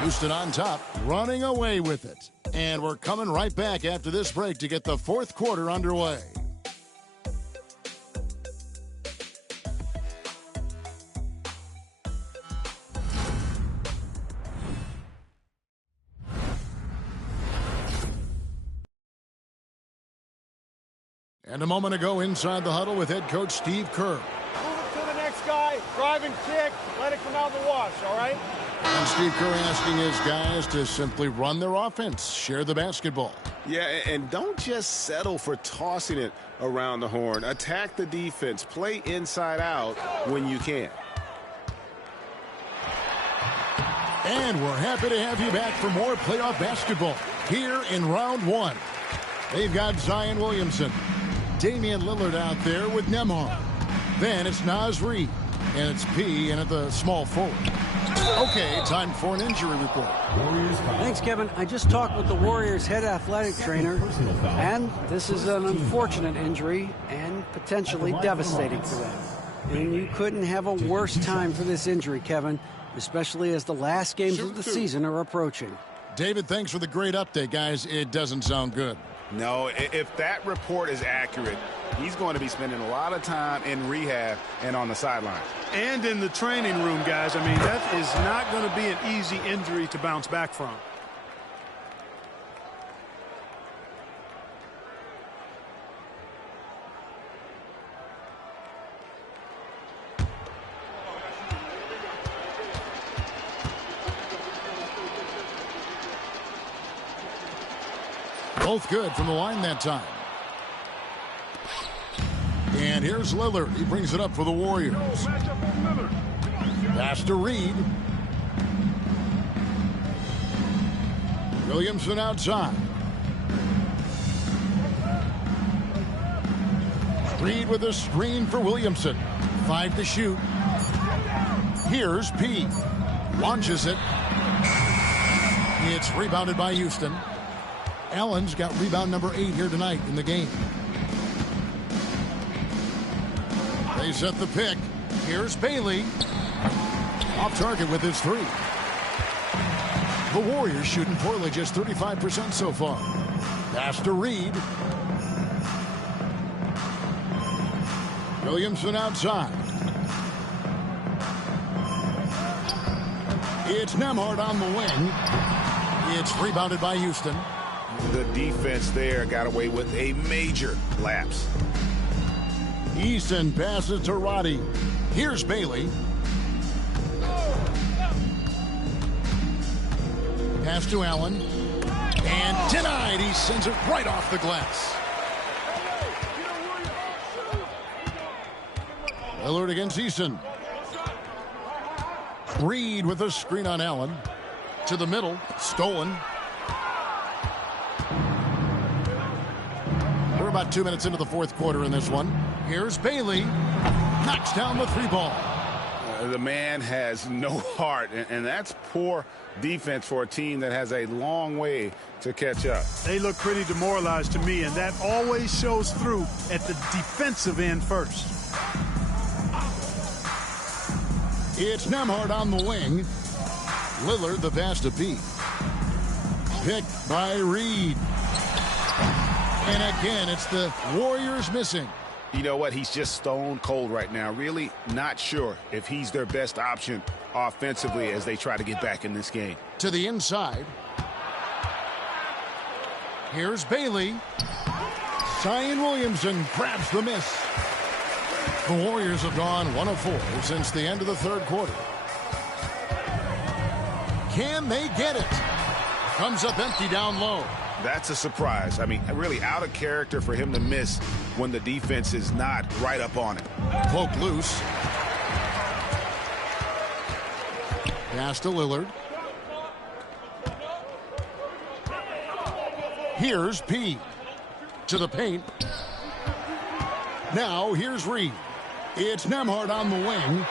Houston on top, running away with it. And we're coming right back after this break to get the fourth quarter underway. And a moment ago inside the huddle with head coach Steve Kerr. Move it to the next guy, drive and kick, let it come out in the wash, all right? And Steve Kerr asking his guys to simply run their offense, share the basketball. Yeah, and don't just settle for tossing it around the horn. Attack the defense. Play inside out when you can. And we're happy to have you back for more playoff basketball here in round one. They've got Zion Williamson, Damian Lillard out there with Nembhard. Then it's Naz Reid, and it's P in at the small forward. Okay, time for an injury report. Thanks, Kevin. I just talked with the Warriors' head athletic trainer, and this is an unfortunate injury and potentially devastating for them. And you couldn't have a worse time for this injury, Kevin, especially as the last games of the season are approaching. David, thanks for the great update, guys. It doesn't sound good. No, if that report is accurate, he's going to be spending a lot of time in rehab and on the sideline. And in the training room, guys. I mean, that is not going to be an easy injury to bounce back from. Both good from the line that time. And here's Lillard. He brings it up for the Warriors. Pass to Reid. Williamson outside. Reid with a screen for Williamson. 5 to shoot. Here's P. Launches it. It's rebounded by Houston. Allen's got rebound number 8 here tonight in the game. They set the pick. Here's Bailey. Off target with his 3. The Warriors shooting poorly, just 35% so far. Pass to Reid. Williamson outside. It's Nembhard on the wing. It's rebounded by Houston. The defense there got away with a major lapse. Easton passes to Roddy. Here's Bailey. Pass to Allen. And denied. He sends it right off the glass. Lillard against Easton. Reid with a screen on Allen. To the middle. Stolen. We're about 2 minutes into the fourth quarter in this one. Here's Bailey. Knocks down the 3 ball. The man has no heart, and that's poor defense for a team that has a long way to catch up. They look pretty demoralized to me, and that always shows through at the defensive end first. It's Nembhard on the wing. Lillard the pass to P. Picked by Reid. And again, it's the Warriors missing. You know what? He's just stone cold right now. Really not sure if he's their best option offensively as they try to get back in this game. To the inside. Here's Bailey. Zion Williamson grabs the miss. The Warriors have gone 1 of 4 since the end of the third quarter. Can they get it? Comes up empty down low. That's a surprise. I mean, really out of character for him to miss when the defense is not right up on it. Poke loose. Pass to Lillard. Here's P. To the paint. Now here's Reed. It's Nembhard on the wing.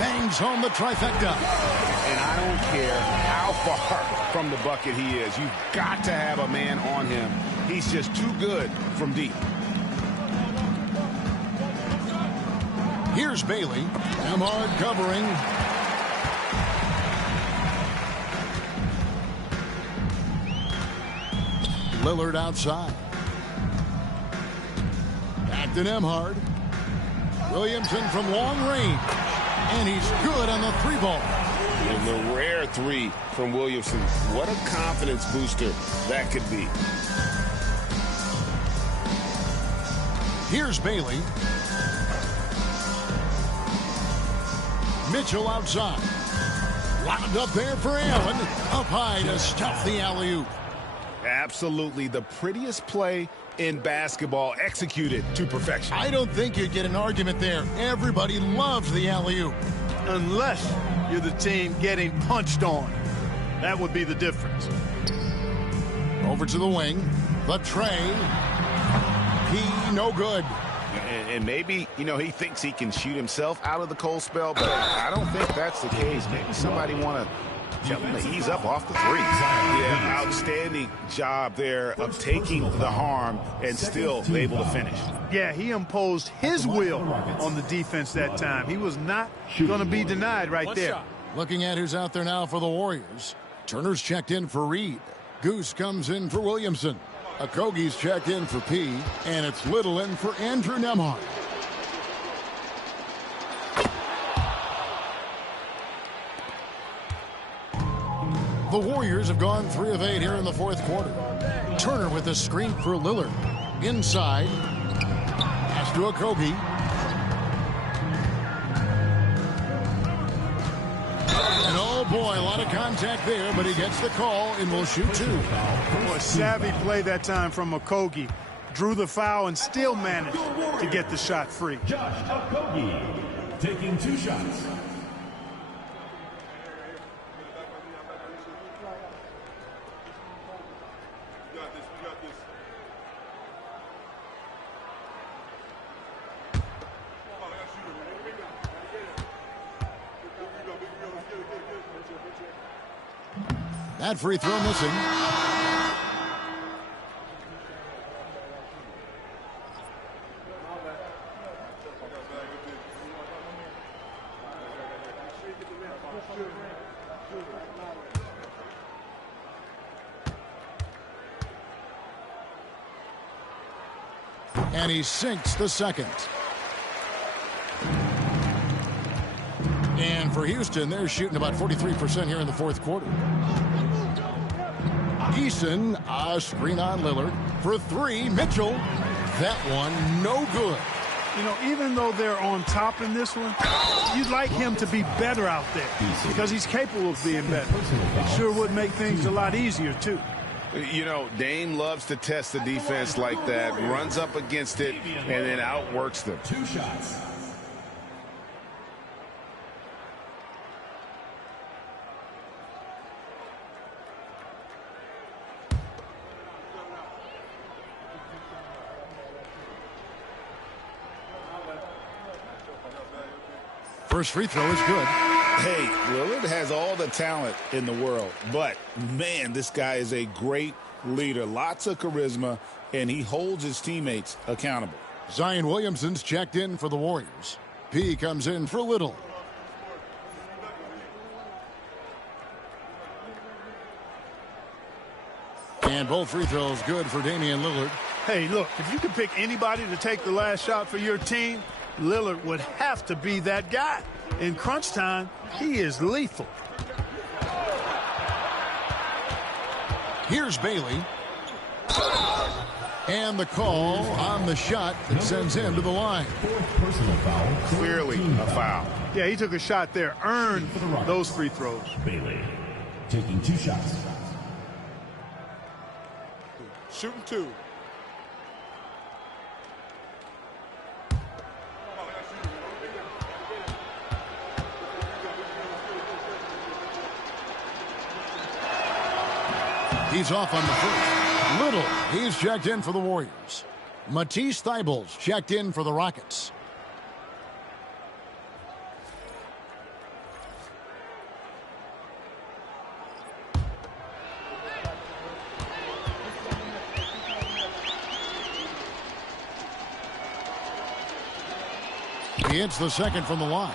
Bangs home the trifecta. And I don't care how far from the bucket he is. You've got to have a man on him. He's just too good from deep. Here's Bailey. Nembhard covering. Lillard outside. Back to Nembhard. Williamson from long range. And he's good on the three ball. And the rare three from Williamson. What a confidence booster that could be. Here's Bailey. Mitchell outside. Lobbed up there for Allen. Up high to stuff the alley-oop. Absolutely the prettiest play in basketball, executed to perfection. I don't think you'd get an argument there. Everybody loves the alley-oop. Unless you're the team getting punched on. That would be the difference. Over to the wing. The tray. P, no good. And maybe, you know, he thinks he can shoot himself out of the cold spell, but I don't think that's the case. Maybe somebody want to tell him to ease up off the three. Yeah, outstanding job there of taking the harm and still able to finish. Yeah, he imposed his will on the defense that time. He was not going to be denied right there. Looking at who's out there now for the Warriors. Turner's checked in for Reed. Goose comes in for Williamson. Okogie's checked in for P. And it's Little in for Andrew Nembhard. The Warriors have gone 3 of 8 here in the fourth quarter. Turner with a screen for Lillard. Inside. Pass to Okogie. And oh boy, a lot of contact there, but he gets the call and will shoot 2. A savvy play that time from Okogie. Drew the foul and still managed to get the shot free. Josh Okogie taking 2 shots. That free throw missing. And he sinks the second. And for Houston, they're shooting about 43% here in the fourth quarter. Eason, a screen on Lillard. For 3, Mitchell. That one, no good. You know, even though they're on top in this one, you'd like him to be better out there because he's capable of being better. It sure would make things a lot easier, too. You know, Dame loves to test the defense like that, runs up against it, and then outworks them. 2 shots. First free throw is good. Hey, Lillard has all the talent in the world, but, man, this guy is a great leader. Lots of charisma, and he holds his teammates accountable. Zion Williamson's checked in for the Warriors. P comes in for Little. And both free throws good for Damian Lillard. Hey, look, if you could pick anybody to take the last shot for your team, Lillard would have to be that guy. In crunch time, he is lethal. Here's Bailey. And the call on the shot that sends him to the line. Personal foul. Clearly a foul. Yeah, he took a shot there, earned those free throws. Bailey taking 2 shots. Shooting 2. He's off on the first. Little, he's checked in for the Warriors. Matisse Thybulle's checked in for the Rockets. He hits the second from the line.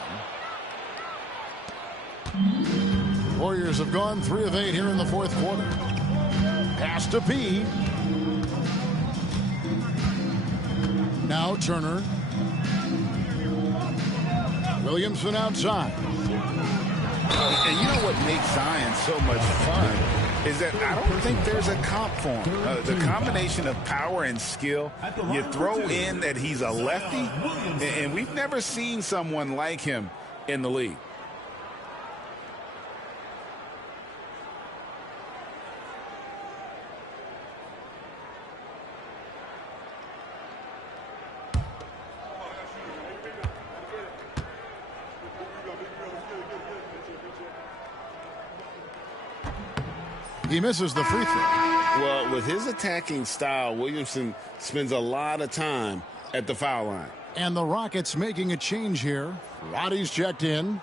Warriors have gone 3 of 8 here in the fourth quarter. Pass to P. Now Turner. Williamson outside. And you know what makes Zion so much fun is that I don't think there's a comp for him. The combination of power and skill, you throw in that he's a lefty, and we've never seen someone like him in the league. He misses the free throw. Well, with his attacking style, Williamson spends a lot of time at the foul line. And the Rockets making a change here. Roddy's checked in.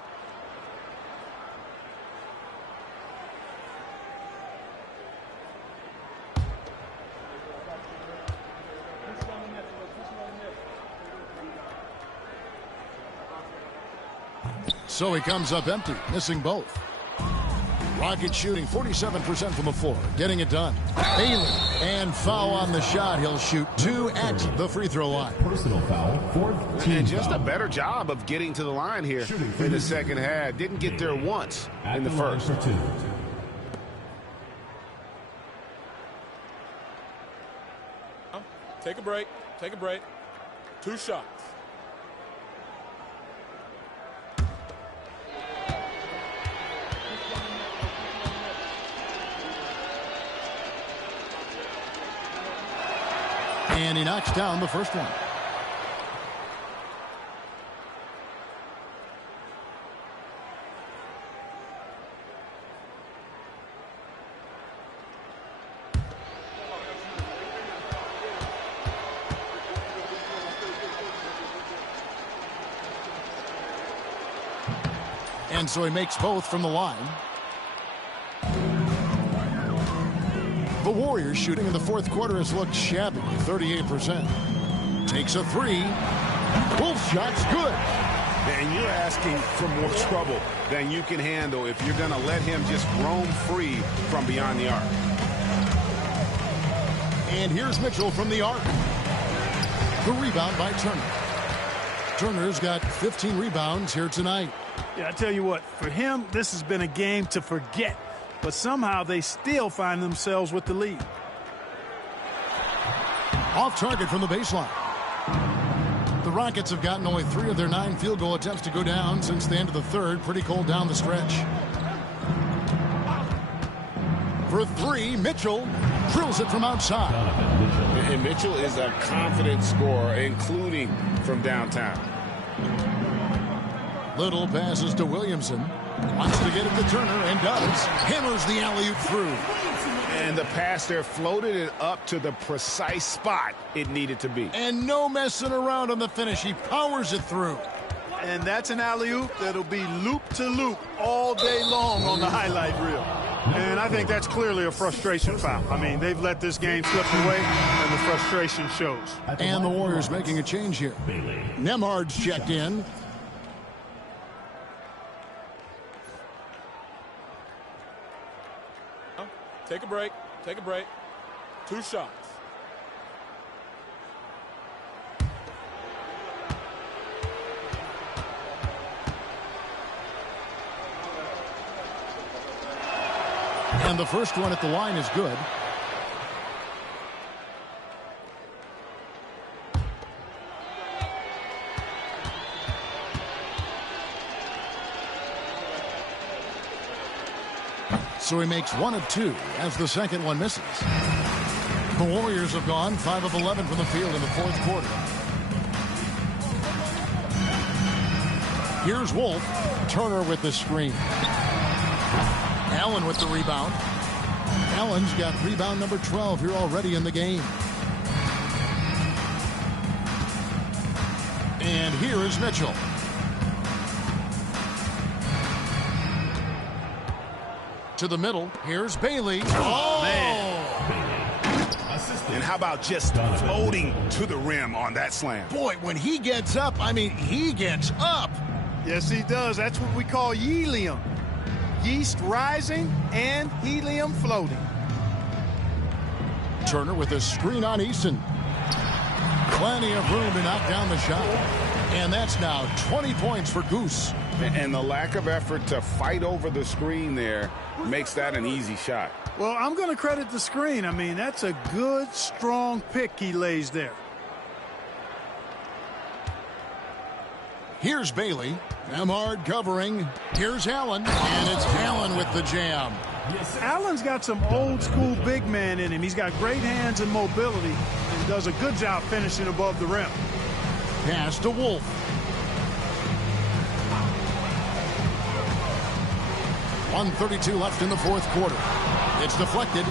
So he comes up empty, missing both. Rockets shooting 47% from the floor, getting it done. Bailey, and foul on the shot. He'll shoot 2 at the free throw line. Personal foul, 4th team And just foul. a better job of getting to the line here in the second half. Didn't get there once in the first. For 2. Take a break. Take a break. 2 shots. And he knocks down the first one. And so he makes both from the line. The Warriors shooting in the fourth quarter has looked shabby, 38%. Takes a 3. Both shots good. And you're asking for more trouble than you can handle if you're going to let him just roam free from beyond the arc. And here's Mitchell from the arc. The rebound by Turner. Turner's got 15 rebounds here tonight. Yeah, I tell you what, for him, this has been a game to forget. But somehow they still find themselves with the lead. Off target from the baseline. The Rockets have gotten only 3 of their 9 field goal attempts to go down since the end of the third. Pretty cold down the stretch. For 3, Mitchell drills it from outside. And Mitchell is a confident scorer, including from downtown. Little passes to Williamson. Wants to get it to Turner and does. Hammers the alley-oop through. And the pass there floated it up to the precise spot it needed to be. And no messing around on the finish. He powers it through. And that's an alley-oop that'll be loop to loop all day long on the highlight reel. And I think that's clearly a frustration foul. I mean, they've let this game slip away, and the frustration shows. And the Warriors making a change here. Nembhard's checked in. Take a break. Take a break. 2 shots. And the first one at the line is good. So he makes 1 of 2 as the second one misses. The Warriors have gone 5 of 11 from the field in the fourth quarter. Here's Wolf. Turner with the screen. Allen with the rebound. Allen's got rebound number 12 here already in the game. And here is Mitchell. To the middle. Here's Bailey. Oh, man. And how about just floating to the rim on that slam? Boy, when he gets up, I mean, he gets up. Yes, he does. That's what we call helium. Yeast rising and helium floating. Turner with a screen on Easton. Plenty of room to knock down the shot. And that's now 20 points for Goose. And the lack of effort to fight over the screen there makes that an easy shot. Well, I'm going to credit the screen. I mean, that's a good, strong pick he lays there. Here's Bailey. Nembhard covering. Here's Allen. And it's Allen with the jam. Allen's got some old-school big man in him. He's got great hands and mobility and does a good job finishing above the rim. Pass to Wolf. .132 left in the fourth quarter. It's deflected.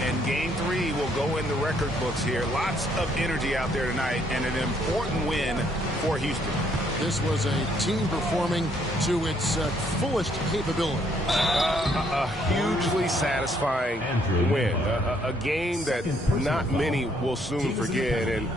And game 3 will go in the record books here. Lots of energy out there tonight and an important win for Houston. This was a team performing to its fullest capability. A hugely satisfying win. A game that not many will soon forget. And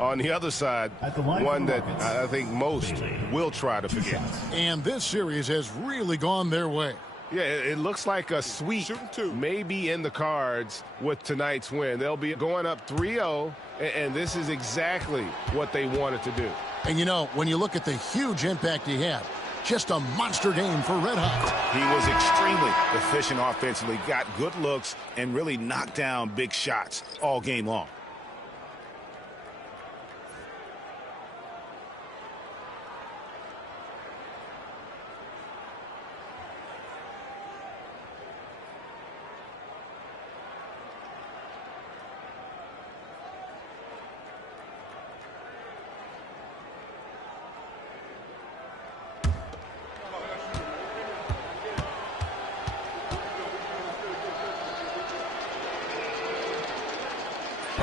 on the other side, one that I think most will try to forget. And this series has really gone their way. Yeah, it looks like a sweep may be in the cards with tonight's win. They'll be going up 3-0, and this is exactly what they wanted to do. And, you know, when you look at the huge impact he had, just a monster game for Red Hot. He was extremely efficient offensively, got good looks, and really knocked down big shots all game long.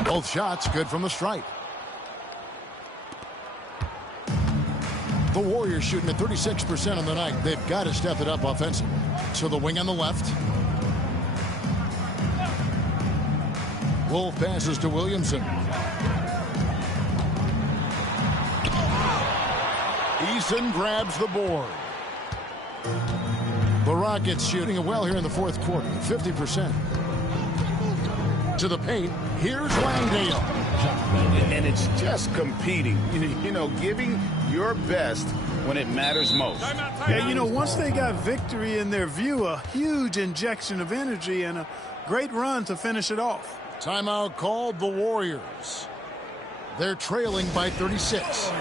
Both shots good from the stripe. The Warriors shooting at 36% on the night. They've got to step it up offensively. To the wing on the left. Wolf passes to Williamson. Easton grabs the board. The Rockets shooting it well here in the fourth quarter. 50%. To the paint. Here's Langdale. And it's just competing. You know, giving your best when it matters most. Yeah, you know, once they got victory in their view, a huge injection of energy and a great run to finish it off. Timeout called the Warriors. They're trailing by 36.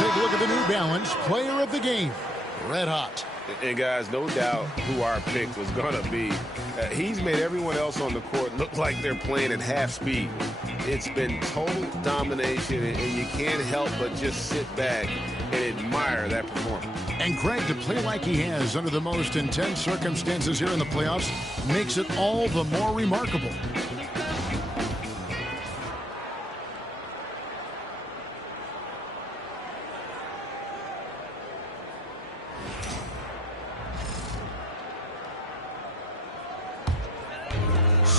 Take a look at the New Balance player of the game, Red Hot. And guys, no doubt who our pick was going to be. He's made everyone else on the court look like they're playing at half speed. It's been total domination, and you can't help but just sit back and admire that performance. And Greg, to play like he has under the most intense circumstances here in the playoffs makes it all the more remarkable.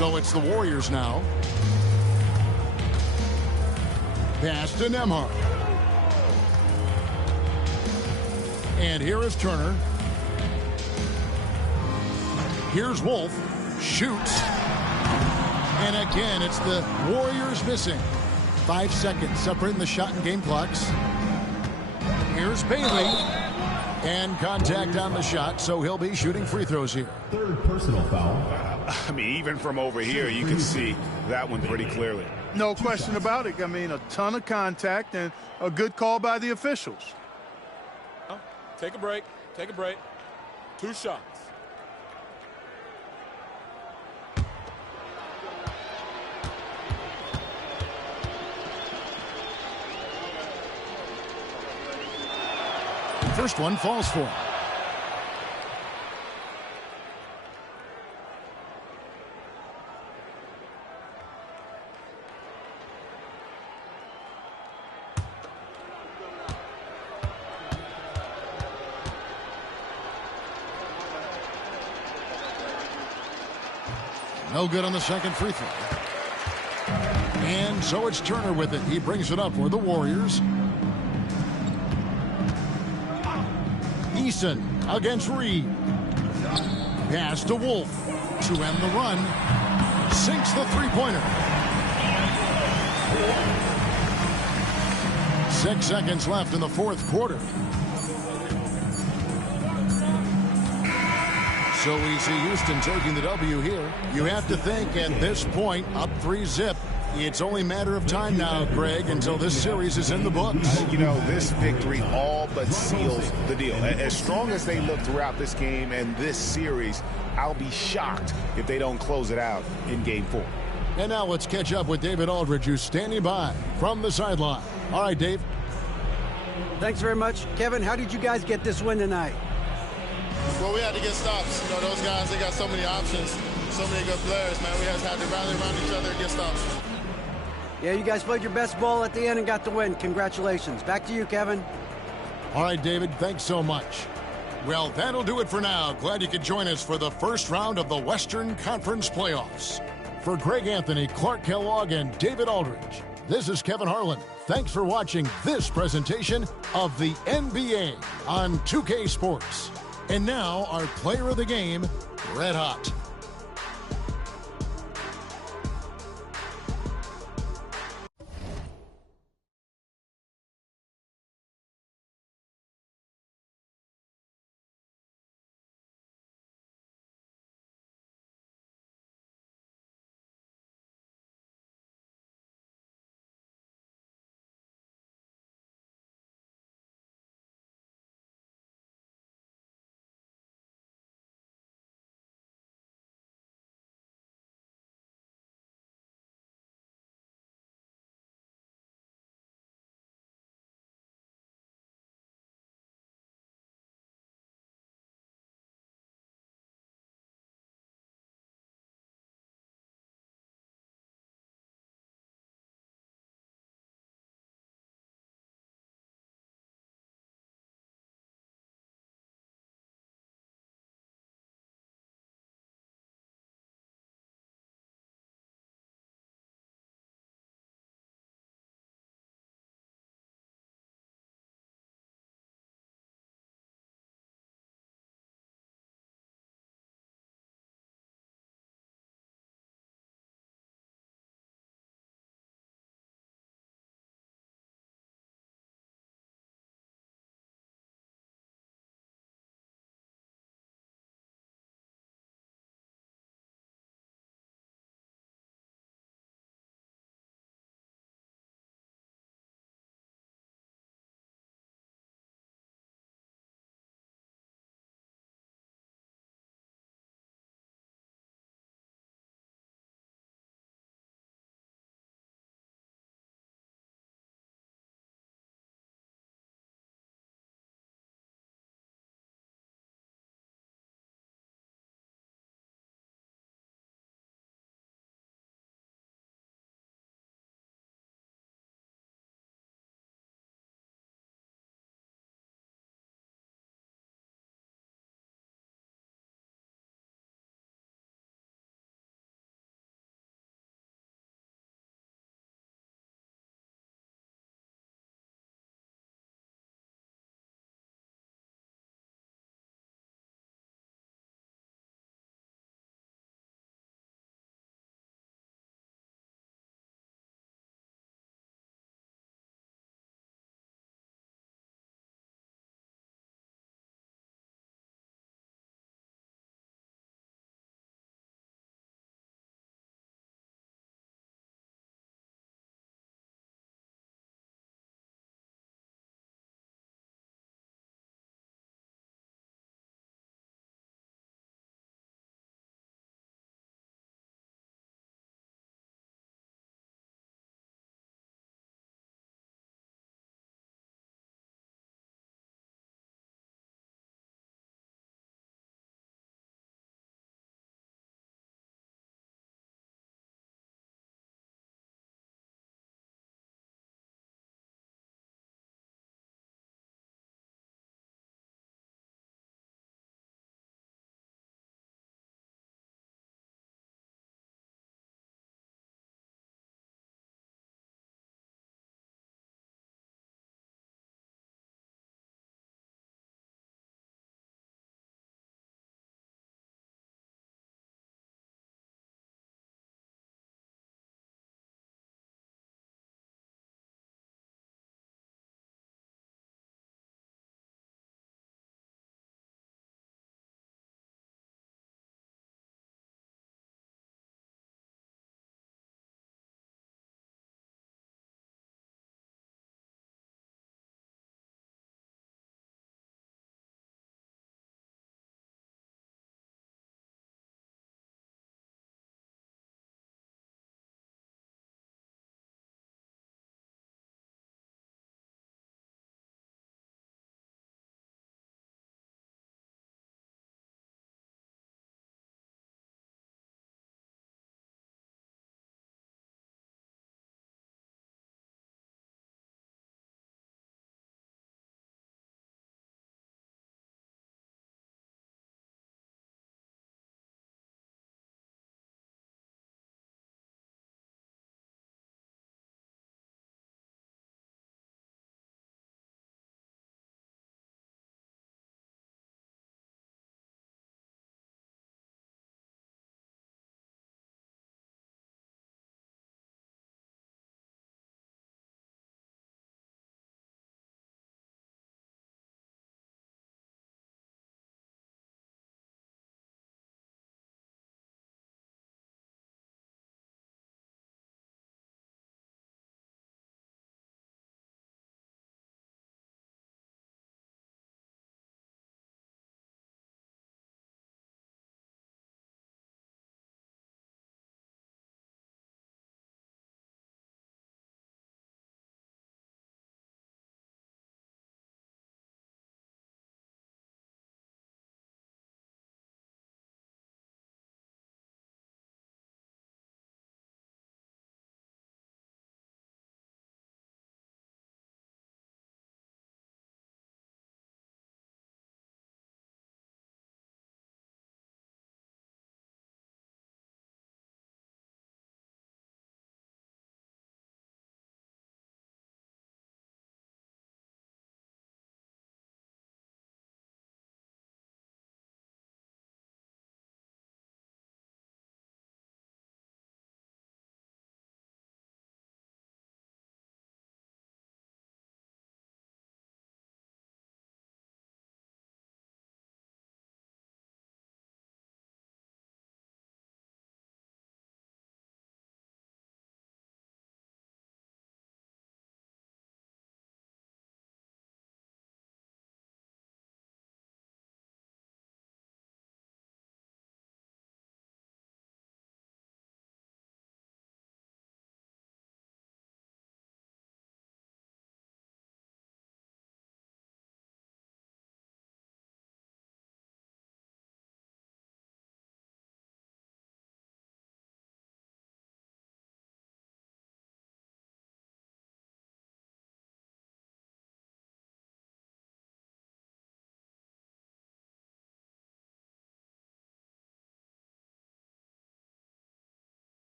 So it's the Warriors now. Pass to Nembhard. And here is Turner. Here's Wolf. Shoots. And again, it's the Warriors missing. 5 seconds separating the shot and game clocks. Here's Bailey. And contact on the shot, so he'll be shooting free throws here. Third personal foul. I mean, even from over here, you can see that one pretty clearly. No question about it. I mean, a ton of contact and a good call by the officials. Take a break. Take a break. 2 shots. First one falls for him. No good on the second free throw. And so it's Turner with it. He brings it up for the Warriors. Eason against Reed. Pass to Wolf to end the run. Sinks the three-pointer. 6 seconds left in the fourth quarter. So we see Houston taking the W here. You have to think at this point, up 3-zip. It's only a matter of time now, Greg, until this series is in the books. You know, this victory all but seals the deal. As strong as they look throughout this game and this series, I'll be shocked if they don't close it out in Game 4. And now let's catch up with David Aldridge, who's standing by from the sideline. All right, Dave. Thanks very much. Kevin, how did you guys get this win tonight? Well, we had to get stops. You know, those guys, they got so many options, so many good players, man. We just had to rally around each other and get stops. Yeah, you guys played your best ball at the end and got the win. Congratulations. Back to you, Kevin. All right, David, thanks so much. Well, that'll do it for now. Glad you could join us for the first round of the Western Conference Playoffs. For Greg Anthony, Clark Kellogg, and David Aldridge, this is Kevin Harlan. Thanks for watching this presentation of the NBA on 2K Sports. And now, our player of the game, Red Hot.